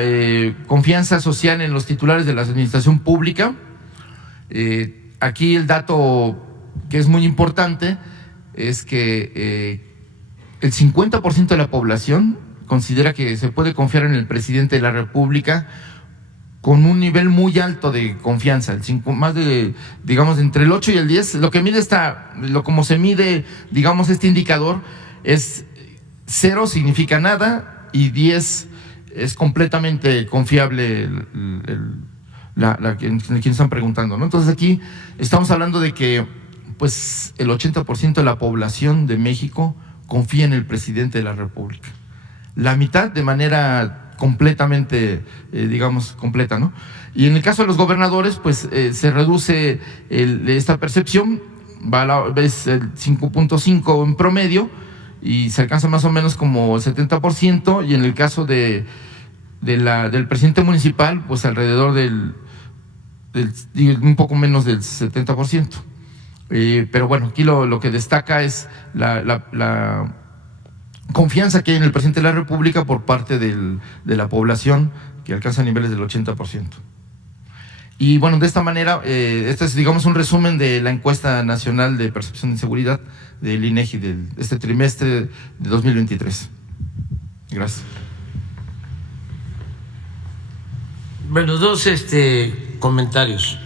confianza social en los titulares de la administración pública. Aquí el dato que es muy importante es que el 50% de la población considera que se puede confiar en el presidente de la República con un nivel muy alto de confianza, más de, entre el 8 y el 10, lo que mide como se mide, este indicador, es 0 significa nada y 10 es completamente confiable quien están preguntando, ¿no? Entonces aquí estamos hablando de que pues el 80% de la población de México confía en el presidente de la República. La mitad de manera completamente, completa, ¿no? Y en el caso de los gobernadores, pues se reduce esta percepción, es el 5.5 en promedio, y se alcanza más o menos como el 70%, y en el caso del presidente municipal, pues alrededor un poco menos del 70%. Pero bueno, aquí lo que destaca es la confianza que hay en el presidente de la República por parte de la población, que alcanza niveles del 80%. Y bueno, de esta manera, este es un resumen de la encuesta nacional de percepción de seguridad del INEGI de este trimestre de 2023. Gracias. Bueno, dos comentarios.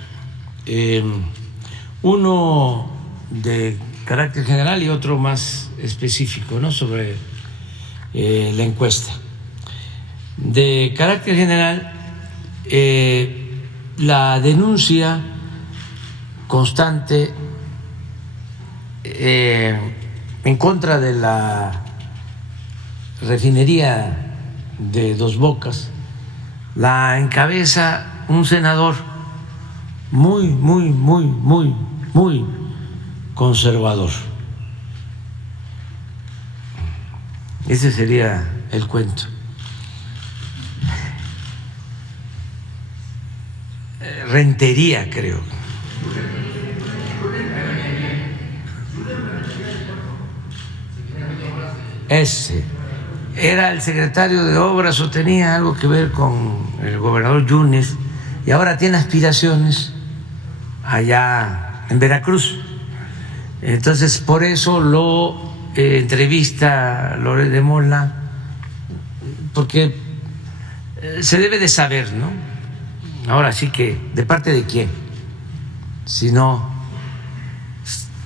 Uno de carácter general y otro más específico, ¿no?, sobre la encuesta. De carácter general, la denuncia constante en contra de la refinería de Dos Bocas la encabeza un senador muy conservador. Ese sería el cuento. Rentería, creo. Ese era el secretario de Obras o tenía algo que ver con el gobernador Yunes, y ahora tiene aspiraciones allá en Veracruz. Entonces, por eso lo entrevista Loret de Mola, porque se debe de saber, ¿no? Ahora sí que, ¿de parte de quién? si no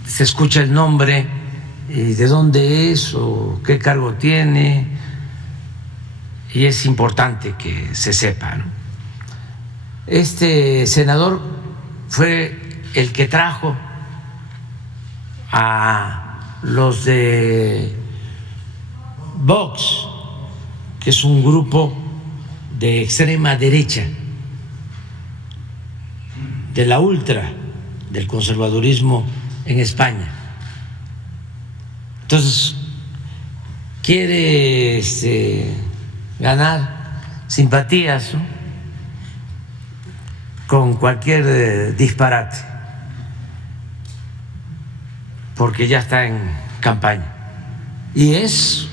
se escucha el nombre y de dónde es o qué cargo tiene, y es importante que se sepa, ¿no? Este senador fue el que trajo a los de Vox, que es un grupo de extrema derecha, de la ultra, del conservadurismo en España. Entonces, quiere ganar simpatías, ¿no?, con cualquier disparate, porque ya está en campaña. Y es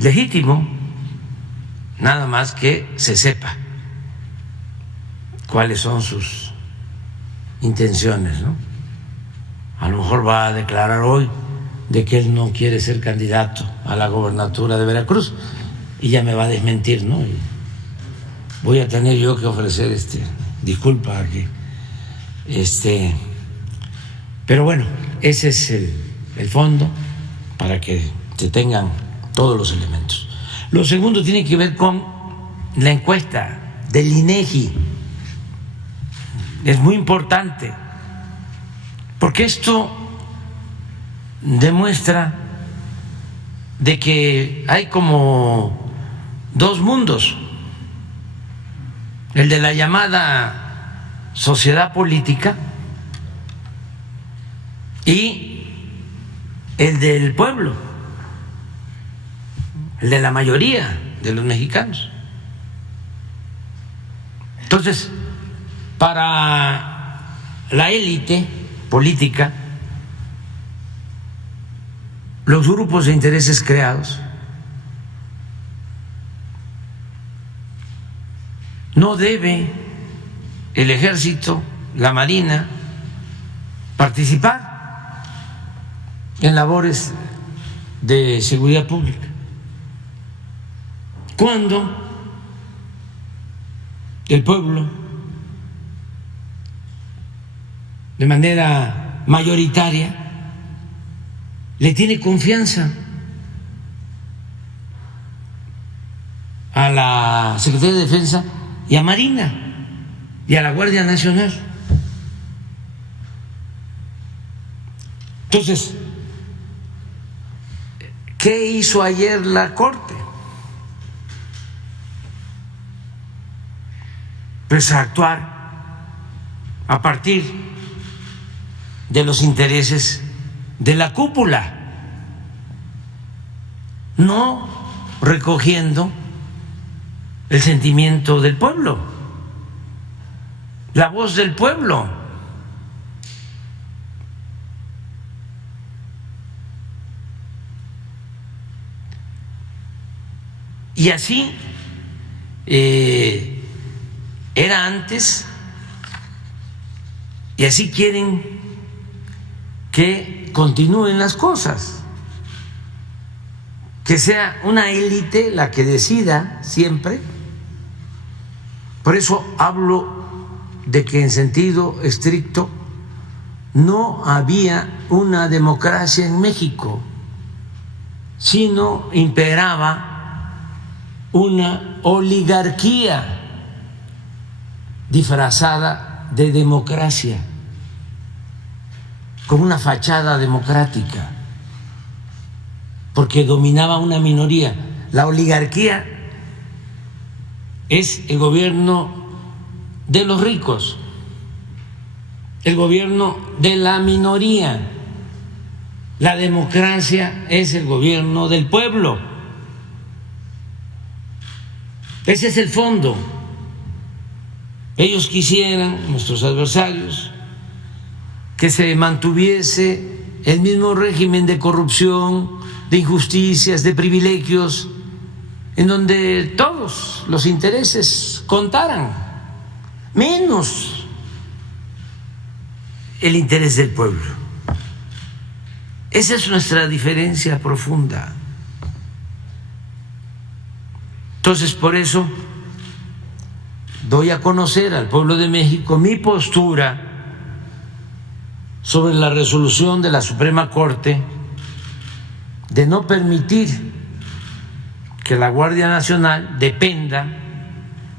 legítimo, nada más que se sepa cuáles son sus intenciones, ¿no? A lo mejor va a declarar hoy de que él no quiere ser candidato a la gobernatura de Veracruz y ya me va a desmentir, ¿no? Y voy a tener yo que ofrecer disculpa aquí, pero bueno, ese es el fondo, para que se tengan todos los elementos. Lo segundo tiene que ver con la encuesta del INEGI. Es muy importante, porque esto demuestra de que hay como dos mundos: el de la llamada sociedad política y el del pueblo, el de la mayoría de los mexicanos. Entonces, para la élite política, los grupos de intereses creados no debe el ejército, la marina, participar en labores de seguridad pública, cuando el pueblo, de manera mayoritaria, le tiene confianza a la Secretaría de Defensa y a Marina y a la Guardia Nacional. Entonces, ¿qué hizo ayer la Corte? Pues actuar a partir de los intereses de la cúpula, no recogiendo el sentimiento del pueblo, la voz del pueblo. Y así era antes, y así quieren que continúen las cosas, que sea una élite la que decida siempre. Por eso hablo de que en sentido estricto no había una democracia en México, sino imperaba una oligarquía disfrazada de democracia, con una fachada democrática, porque dominaba una minoría. La oligarquía es el gobierno de los ricos, el gobierno de la minoría. La democracia es el gobierno del pueblo. Ese es el fondo. Ellos quisieran, nuestros adversarios, que se mantuviese el mismo régimen de corrupción, de injusticias, de privilegios, en donde todos los intereses contaran, menos el interés del pueblo. Esa es nuestra diferencia profunda. Entonces, por eso doy a conocer al pueblo de México mi postura sobre la resolución de la Suprema Corte de no permitir que la Guardia Nacional dependa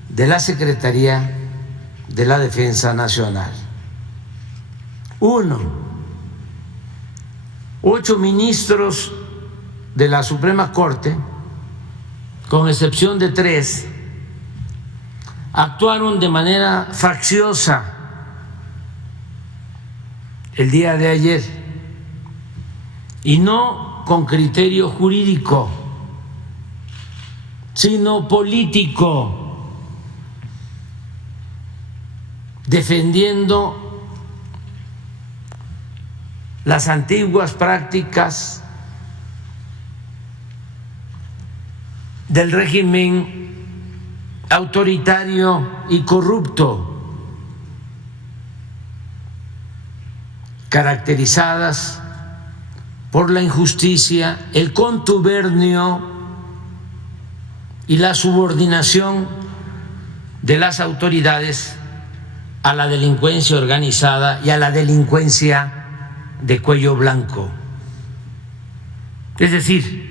de la Secretaría de la Defensa Nacional. 1. 8 ministros de la Suprema Corte, con excepción de 3, actuaron de manera facciosa el día de ayer y no con criterio jurídico, sino político, defendiendo las antiguas prácticas del régimen autoritario y corrupto, caracterizadas por la injusticia, el contubernio y la subordinación de las autoridades a la delincuencia organizada y a la delincuencia de cuello blanco. Es decir,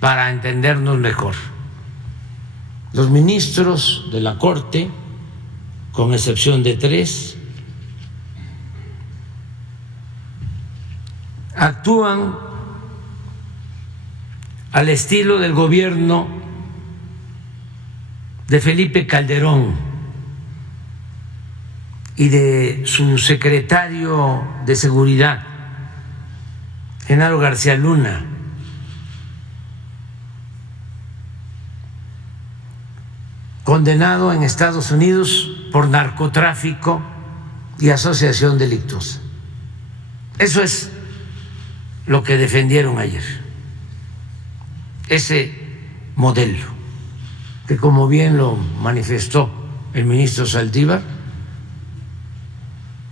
para entendernos mejor, los ministros de la Corte, con excepción de 3, actúan al estilo del gobierno de Felipe Calderón y de su secretario de Seguridad, Genaro García Luna, condenado en Estados Unidos por narcotráfico y asociación delictuosa. Eso es lo que defendieron ayer, ese modelo que, como bien lo manifestó el ministro Saldívar,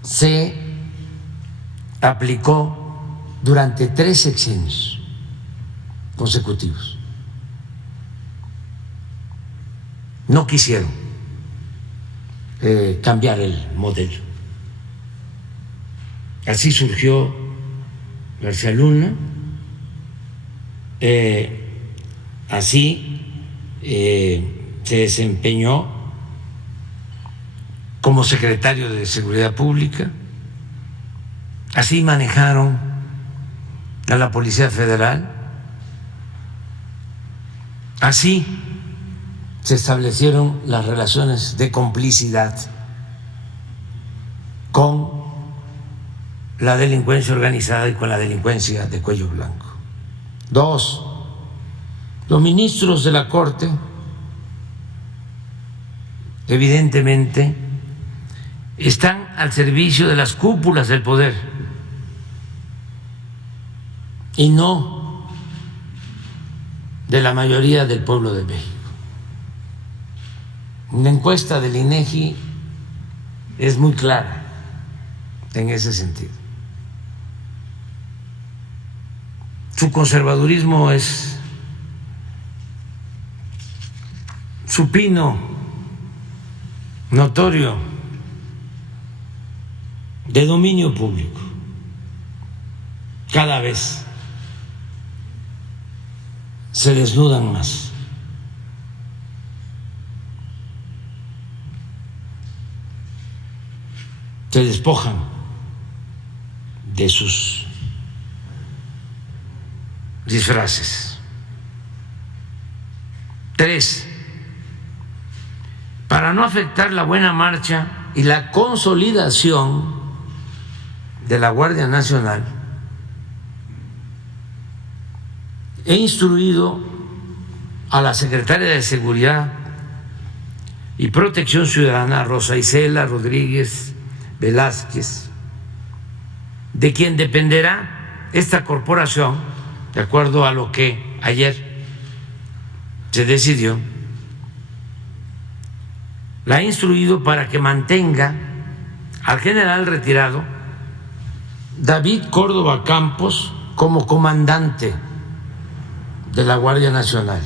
se aplicó durante 3 sexenios consecutivos. No quisieron cambiar el modelo. Así surgió García Luna, así se desempeñó como secretario de Seguridad Pública, así manejaron a la Policía Federal, así se establecieron las relaciones de complicidad con la delincuencia organizada y con la delincuencia de cuello blanco. 2, los ministros de la Corte evidentemente están al servicio de las cúpulas del poder y no de la mayoría del pueblo de México. Una encuesta del INEGI es muy clara en ese sentido. Su conservadurismo es supino, notorio, de dominio público. Cada vez se desnudan más. Se despojan de sus disfraces. 3, para no afectar la buena marcha y la consolidación de la Guardia Nacional, he instruido a la secretaria de Seguridad y Protección Ciudadana, Rosa Isela Rodríguez Velázquez, de quien dependerá esta corporación, de acuerdo a lo que ayer se decidió, la he instruido para que mantenga al general retirado David Córdoba Campos como comandante de la Guardia Nacional.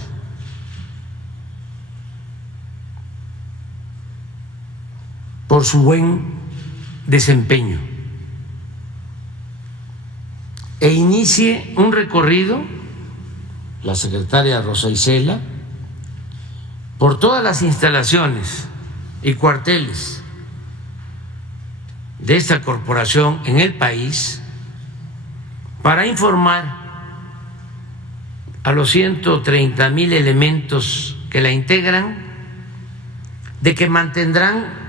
por su buen desempeño e inicie un recorrido, la secretaria Rosa Isela, por todas las instalaciones y cuarteles de esta corporación en el país para informar a los 130,000 elementos que la integran de que mantendrán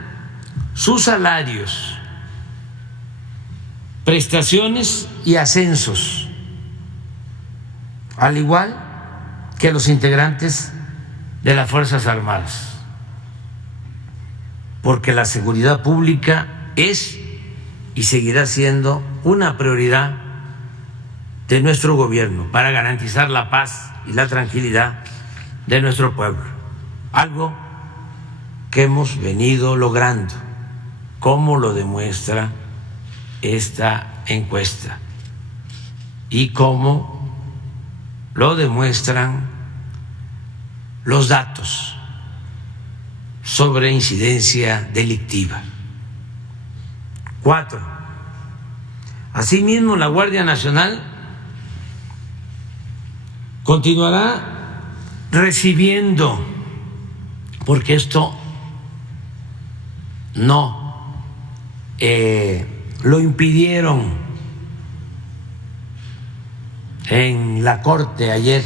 sus salarios, prestaciones y ascensos, al igual que los integrantes de las Fuerzas Armadas, porque la seguridad pública es y seguirá siendo una prioridad de nuestro gobierno para garantizar la paz y la tranquilidad de nuestro pueblo, algo que hemos venido logrando, como lo demuestra esta encuesta y como lo demuestran los datos sobre incidencia delictiva. 4. Asimismo, la Guardia Nacional continuará recibiendo, porque esto no lo impidieron en la Corte ayer.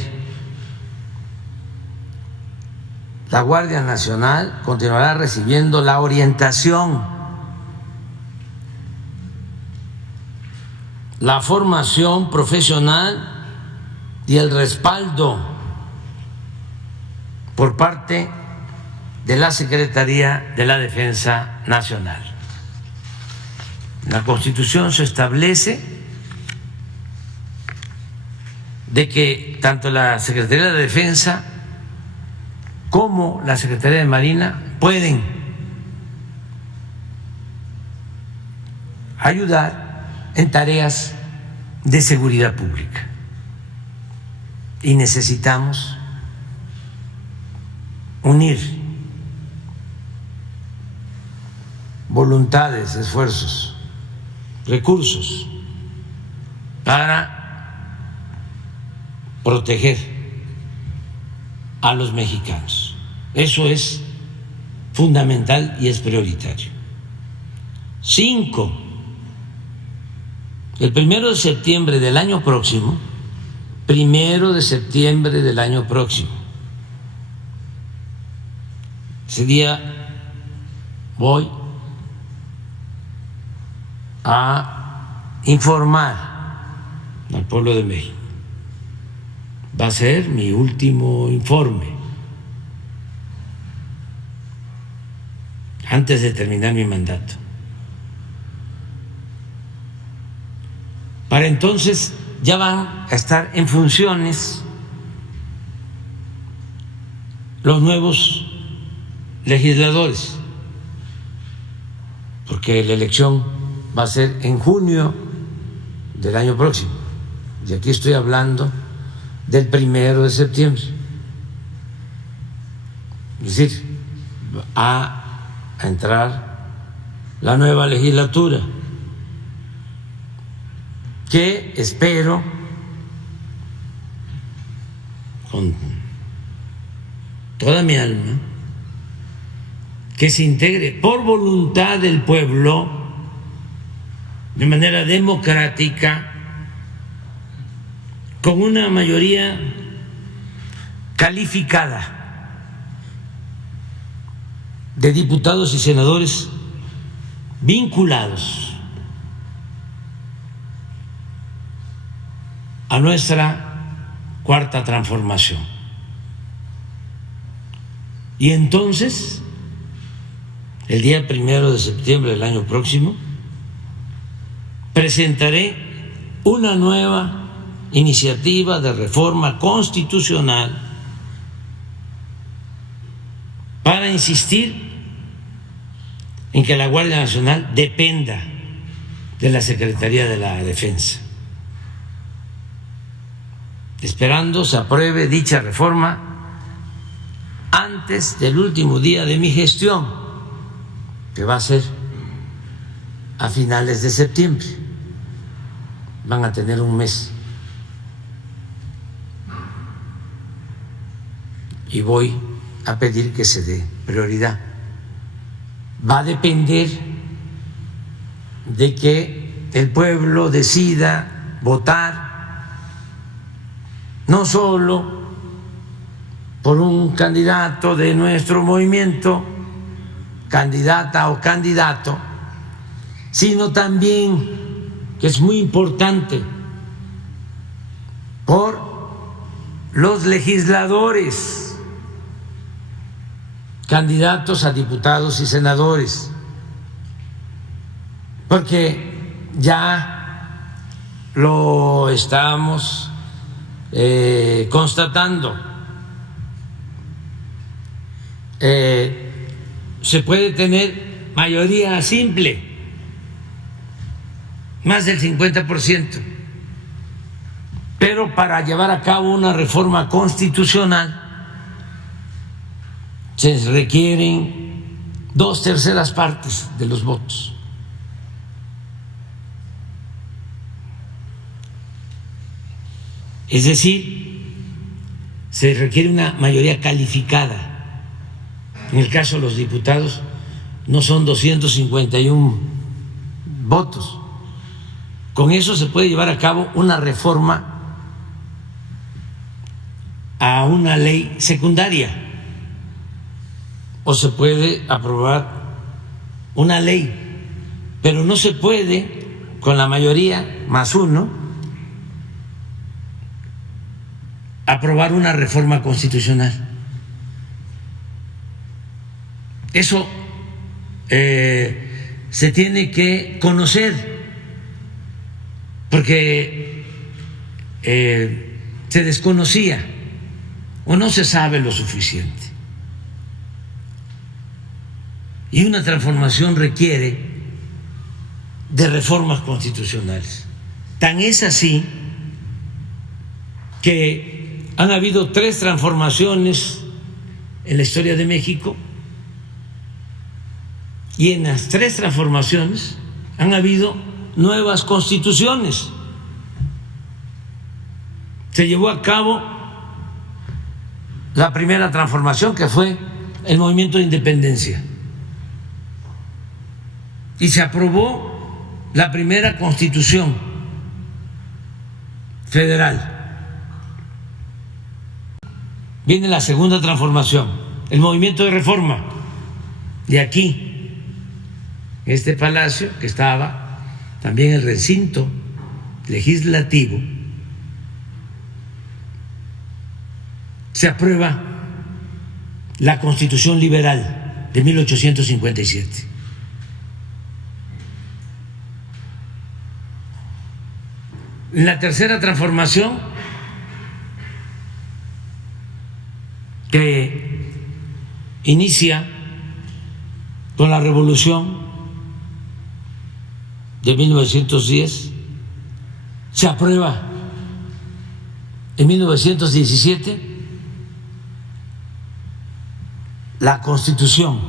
La Guardia Nacional continuará recibiendo la orientación, la formación profesional y el respaldo por parte de la Secretaría de la Defensa Nacional. En la Constitución se establece de que tanto la Secretaría de la Defensa como la Secretaría de Marina pueden ayudar en tareas de seguridad pública. Y necesitamos unir voluntades, esfuerzos, recursos para proteger a los mexicanos. Eso es fundamental y es prioritario. 5. El 1 de septiembre del año próximo, 1 de septiembre del año próximo, ese día voy a informar al pueblo de México. Va a ser mi último informe antes de terminar mi mandato. Para entonces ya van a estar en funciones los nuevos legisladores, porque la elección va a ser en junio del año próximo, y aquí estoy hablando del 1 de septiembre. Es decir, va a entrar la nueva legislatura, que espero con toda mi alma que se integre por voluntad del pueblo, de manera democrática, con una mayoría calificada de diputados y senadores vinculados a nuestra cuarta transformación. Y entonces, el día 1 de septiembre del año próximo, presentaré una nueva iniciativa de reforma constitucional para insistir en que la Guardia Nacional dependa de la Secretaría de la Defensa, esperando se apruebe dicha reforma antes del último día de mi gestión, que va a ser a finales de septiembre. Van a tener un mes. Y voy a pedir que se dé prioridad. Va a depender de que el pueblo decida votar no solo por un candidato de nuestro movimiento, candidata o candidato, sino también, que es muy importante, por los legisladores, candidatos a diputados y senadores, porque ya lo estamos constatando. Se puede tener mayoría simple, más del 50%, pero para llevar a cabo una reforma constitucional se requieren 2/3 partes de los votos. Es decir, se requiere una mayoría calificada. En el caso de los diputados no son 251 votos. Con eso se puede llevar a cabo una reforma a una ley secundaria, o se puede aprobar una ley, pero no se puede con la mayoría más uno aprobar una reforma constitucional. Eso se tiene que conocer, porque se desconocía o no se sabe lo suficiente. Y una transformación requiere de reformas constitucionales. Tan es así que han habido 3 transformaciones en la historia de México, y en las 3 transformaciones han habido nuevas constituciones. Se llevó a cabo la primera transformación, que fue el movimiento de independencia, y se aprobó la primera constitución federal. Viene la segunda transformación, el movimiento de reforma, de aquí, este palacio, que estaba también el recinto legislativo, se aprueba la Constitución Liberal de 1857. La tercera transformación, que inicia con la Revolución de 1910, se aprueba en 1917 la Constitución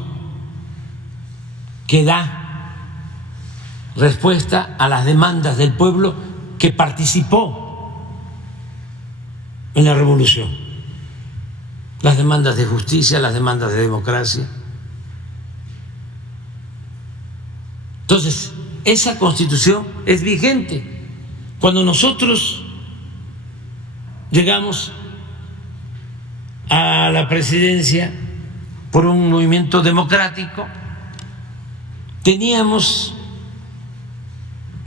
que da respuesta a las demandas del pueblo que participó en la Revolución, las demandas de justicia, las demandas de democracia. Entonces, esa Constitución es vigente. Cuando nosotros llegamos a la presidencia por un movimiento democrático, teníamos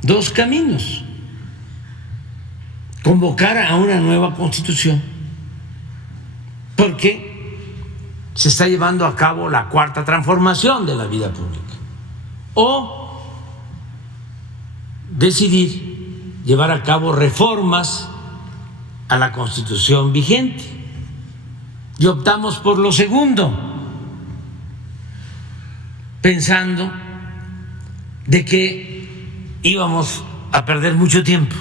2 caminos: convocar a una nueva Constitución, porque se está llevando a cabo la 4ª transformación de la vida pública, o decidir llevar a cabo reformas a la Constitución vigente. Y optamos por lo segundo, pensando de que íbamos a perder mucho tiempo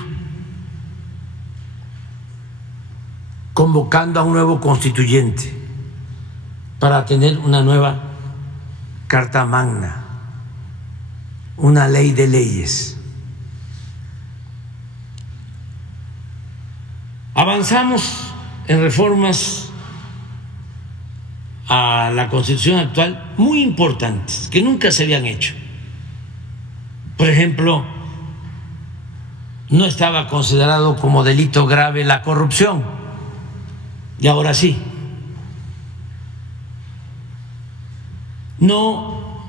convocando a un nuevo constituyente para tener una nueva Carta Magna una ley de leyes. Avanzamos en reformas a la Constitución actual muy importantes que nunca se habían hecho. Por ejemplo, no estaba considerado como delito grave la corrupción y ahora sí. No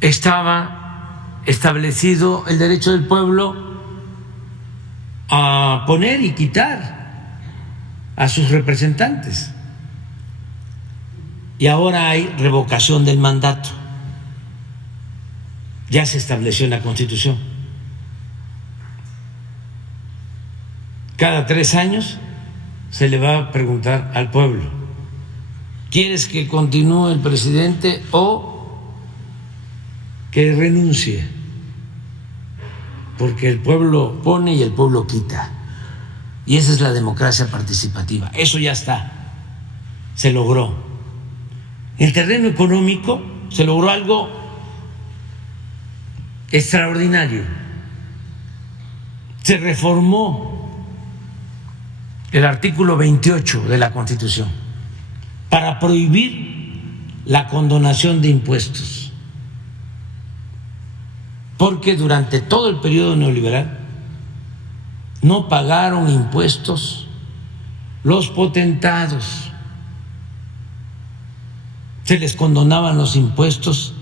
estaba establecido el derecho del pueblo a poner y quitar a sus representantes. Y ahora hay revocación del mandato. Ya se estableció en la Constitución. Cada 3 años se le va a preguntar al pueblo: ¿quieres que continúe el presidente o que renuncie? Porque el pueblo pone y el pueblo quita. Y esa es la democracia participativa. Eso ya está, se logró. En el terreno económico se logró algo extraordinario. Se reformó el artículo 28 de la Constitución para prohibir la condonación de impuestos, porque durante todo el periodo neoliberal no pagaron impuestos los potentados, se les condonaban los impuestos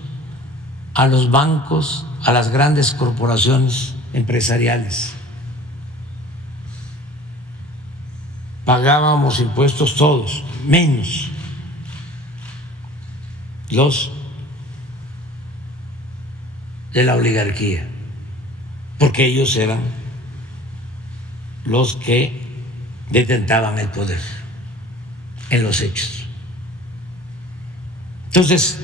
a los bancos, a las grandes corporaciones empresariales. Pagábamos impuestos todos, menos los de la oligarquía, porque ellos eran los que detentaban el poder en los hechos. Entonces,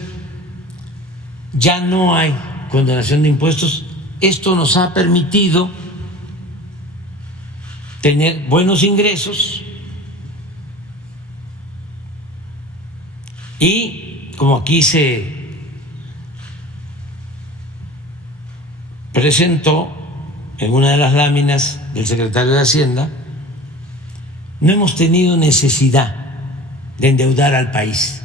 ya no hay condonación de impuestos. Esto nos ha permitido tener buenos ingresos y, como aquí se presentó en una de las láminas del secretario de Hacienda, no hemos tenido necesidad de endeudar al país,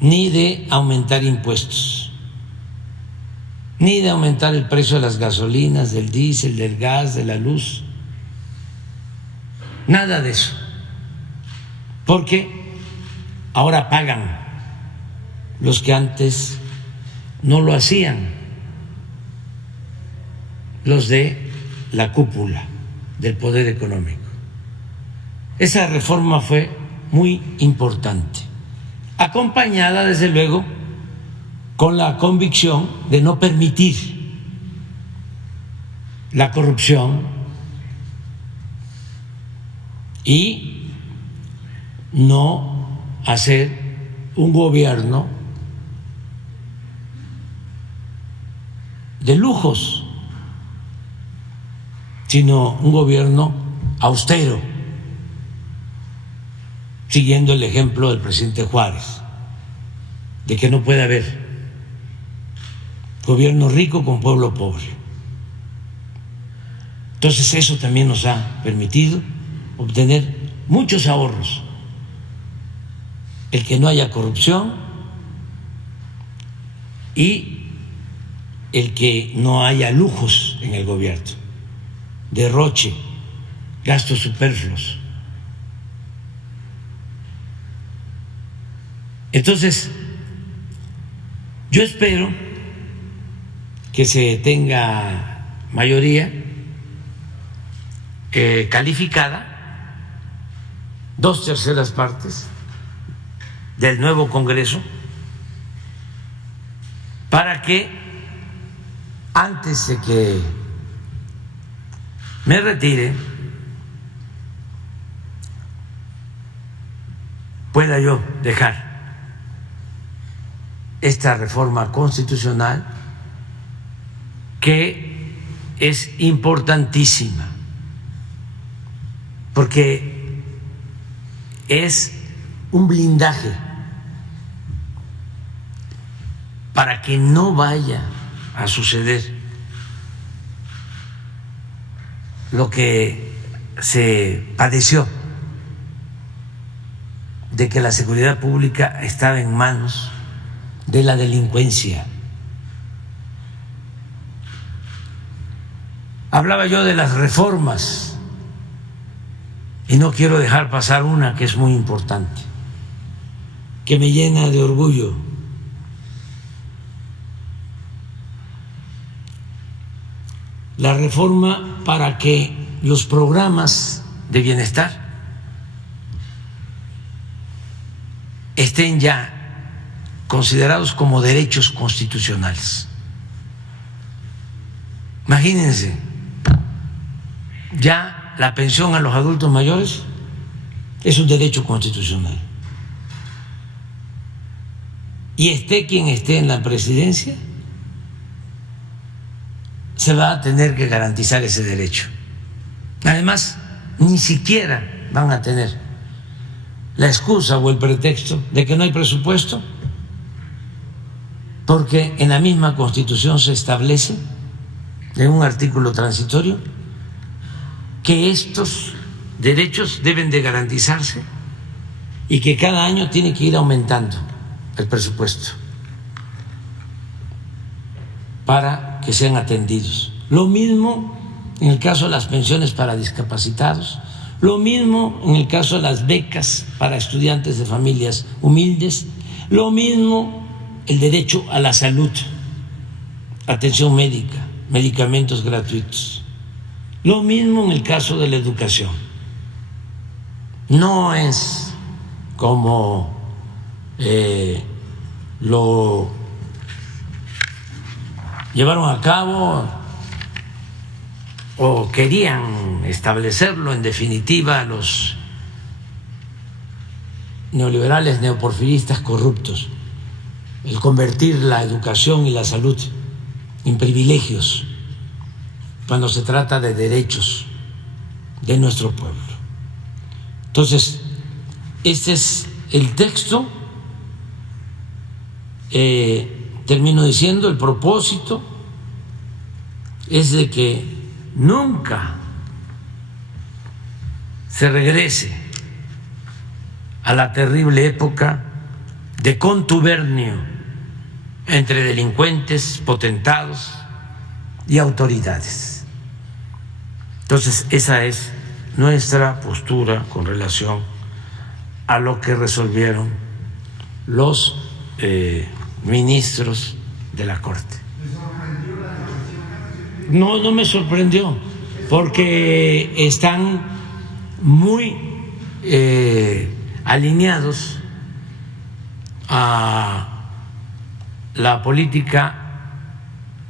ni de aumentar impuestos, ni de aumentar el precio de las gasolinas, del diésel, del gas, de la luz, nada de eso, porque ahora pagan los que antes no lo hacían, los de la cúpula del poder económico. Esa reforma fue muy importante, acompañada desde luego con la convicción de no permitir la corrupción y no hacer un gobierno de lujos, sino un gobierno austero, siguiendo el ejemplo del presidente Juárez, de que no puede haber gobierno rico con pueblo pobre. Entonces eso también nos ha permitido obtener muchos ahorros, el que no haya corrupción y el que no haya lujos en el gobierno, derroche, gastos superfluos. Entonces, yo espero que se tenga mayoría calificada, 2/3 partes del nuevo Congreso, para que antes de que me retire pueda yo dejar esta reforma constitucional, que es importantísima, porque es un blindaje para que no vaya a suceder lo que se padeció, de que la seguridad pública estaba en manos de la delincuencia. Hablaba yo de las reformas y no quiero dejar pasar una que es muy importante, que me llena de orgullo. La reforma para que los programas de bienestar estén ya considerados como derechos constitucionales. Imagínense, ya la pensión a los adultos mayores es un derecho constitucional. Y esté quien esté en la presidencia, se va a tener que garantizar ese derecho. Además, ni siquiera van a tener la excusa o el pretexto de que no hay presupuesto, porque en la misma Constitución se establece, en un artículo transitorio, que estos derechos deben de garantizarse y que cada año tiene que ir aumentando el presupuesto para que sean atendidos. Lo mismo en el caso de las pensiones para discapacitados, lo mismo en el caso de las becas para estudiantes de familias humildes, lo mismo el derecho a la salud, atención médica, medicamentos gratuitos, lo mismo en el caso de la educación. No es como lo llevaron a cabo o querían establecerlo en definitiva los neoliberales neoporfiristas corruptos, el convertir la educación y la salud en privilegios cuando se trata de derechos de nuestro pueblo. Entonces, este es el texto. Termino diciendo, el propósito es de que nunca se regrese a la terrible época de contubernio entre delincuentes, potentados y autoridades. Entonces, esa es nuestra postura con relación a lo que resolvieron los ministros de la Corte. No, no me sorprendió, porque están muy alineados a la política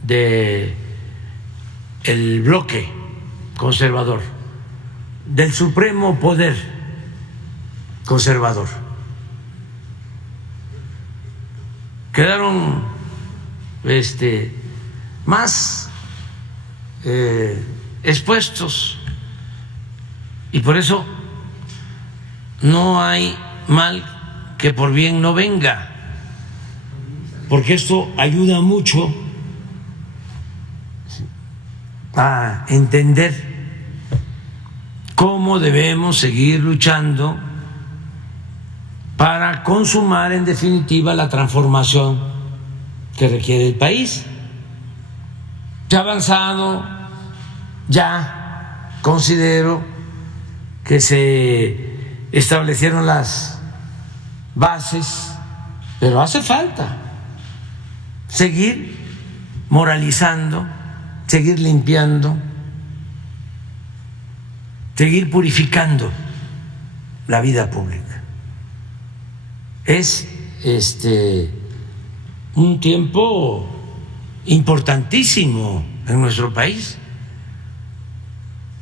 del bloque conservador, del supremo poder conservador. Quedaron más expuestos, y por eso no hay mal que por bien no venga, porque esto ayuda mucho a entender cómo debemos seguir luchando para consumar en definitiva la transformación que requiere el país. Se ha avanzado, ya considero que se establecieron las bases, pero hace falta seguir moralizando, seguir limpiando, seguir purificando la vida pública. Es un tiempo importantísimo en nuestro país.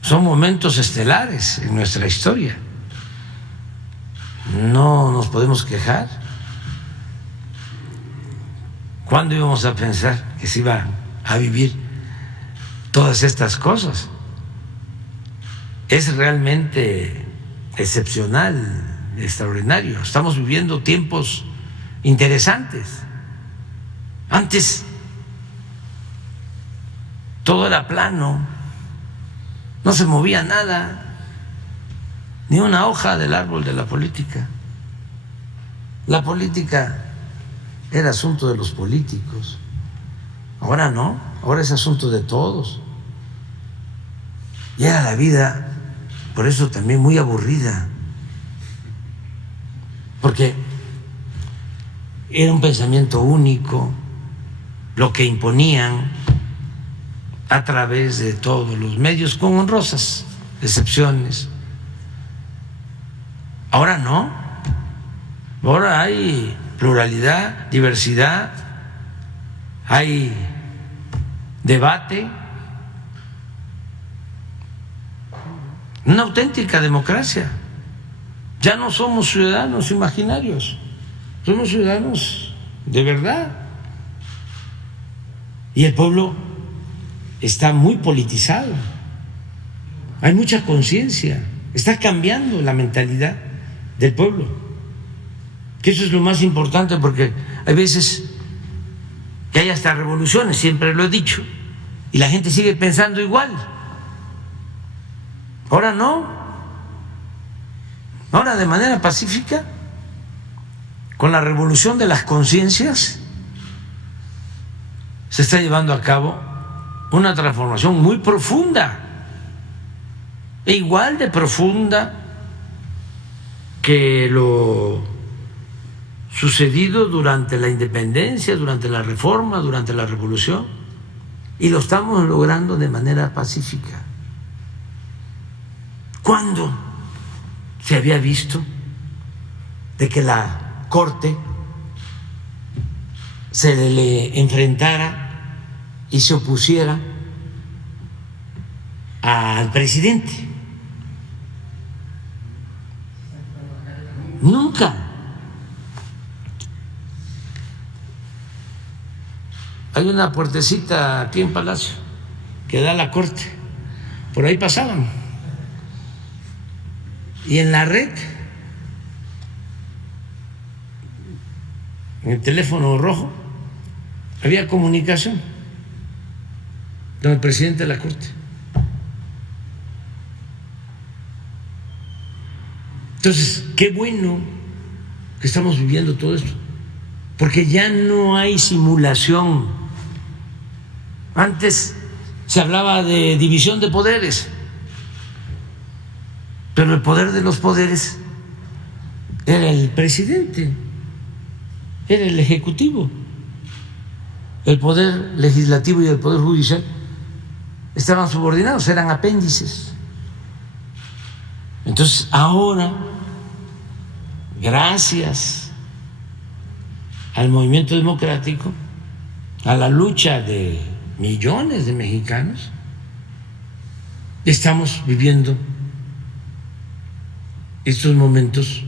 Son momentos estelares en nuestra historia. No nos podemos quejar. ¿Cuándo íbamos a pensar que se iba a vivir todas estas cosas? Es realmente excepcional, extraordinario. Estamos viviendo tiempos interesantes. Antes todo era plano, no se movía nada, ni una hoja del árbol de la política. La política era asunto de los políticos. Ahora no, ahora es asunto de todos. Y era la vida, por eso también muy aburrida, porque era un pensamiento único, lo que imponían a través de todos los medios, con honrosas excepciones. Ahora no, ahora hay pluralidad, diversidad, hay debate, una auténtica democracia. Ya no somos ciudadanos imaginarios, somos ciudadanos de verdad. Y el pueblo está muy politizado, hay mucha conciencia, está cambiando la mentalidad del pueblo, que eso es lo más importante, porque hay veces que hay hasta revoluciones, siempre lo he dicho, y la gente sigue pensando igual. Ahora no, ahora de manera pacífica, con la revolución de las conciencias, se está llevando a cabo una transformación muy profunda, e igual de profunda que lo sucedido durante la independencia, durante la reforma, durante la revolución, y lo estamos logrando de manera pacífica. ¿Cuándo se había visto de que la Corte se le enfrentara y se opusiera al presidente? Nunca. Hay una puertecita aquí en Palacio que da a la Corte, por ahí pasaban, y en la red, en el teléfono rojo, había comunicación con el presidente de la Corte. Entonces, qué bueno que estamos viviendo todo esto, porque ya no hay simulación. Antes se hablaba de división de poderes, pero el poder de los poderes era el presidente, era el ejecutivo. El poder legislativo y el poder judicial estaban subordinados, eran apéndices. Entonces ahora, gracias al movimiento democrático, a la lucha de millones de mexicanos, estamos viviendo estos momentos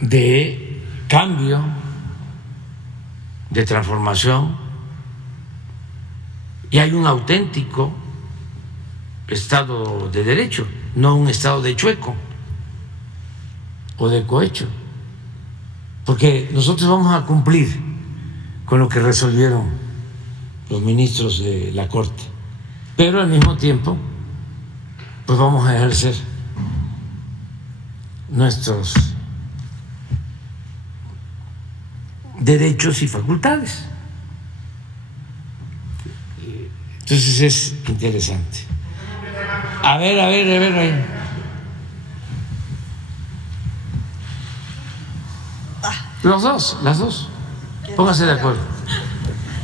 de cambio, de transformación, y hay un auténtico Estado de Derecho, no un Estado de chueco o de cohecho, porque nosotros vamos a cumplir con lo que resolvieron los ministros de la Corte, pero al mismo tiempo pues vamos a ejercer nuestros derechos y facultades. Entonces es interesante. A ver. Las dos. Pónganse de acuerdo.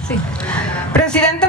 Sí. Presidente.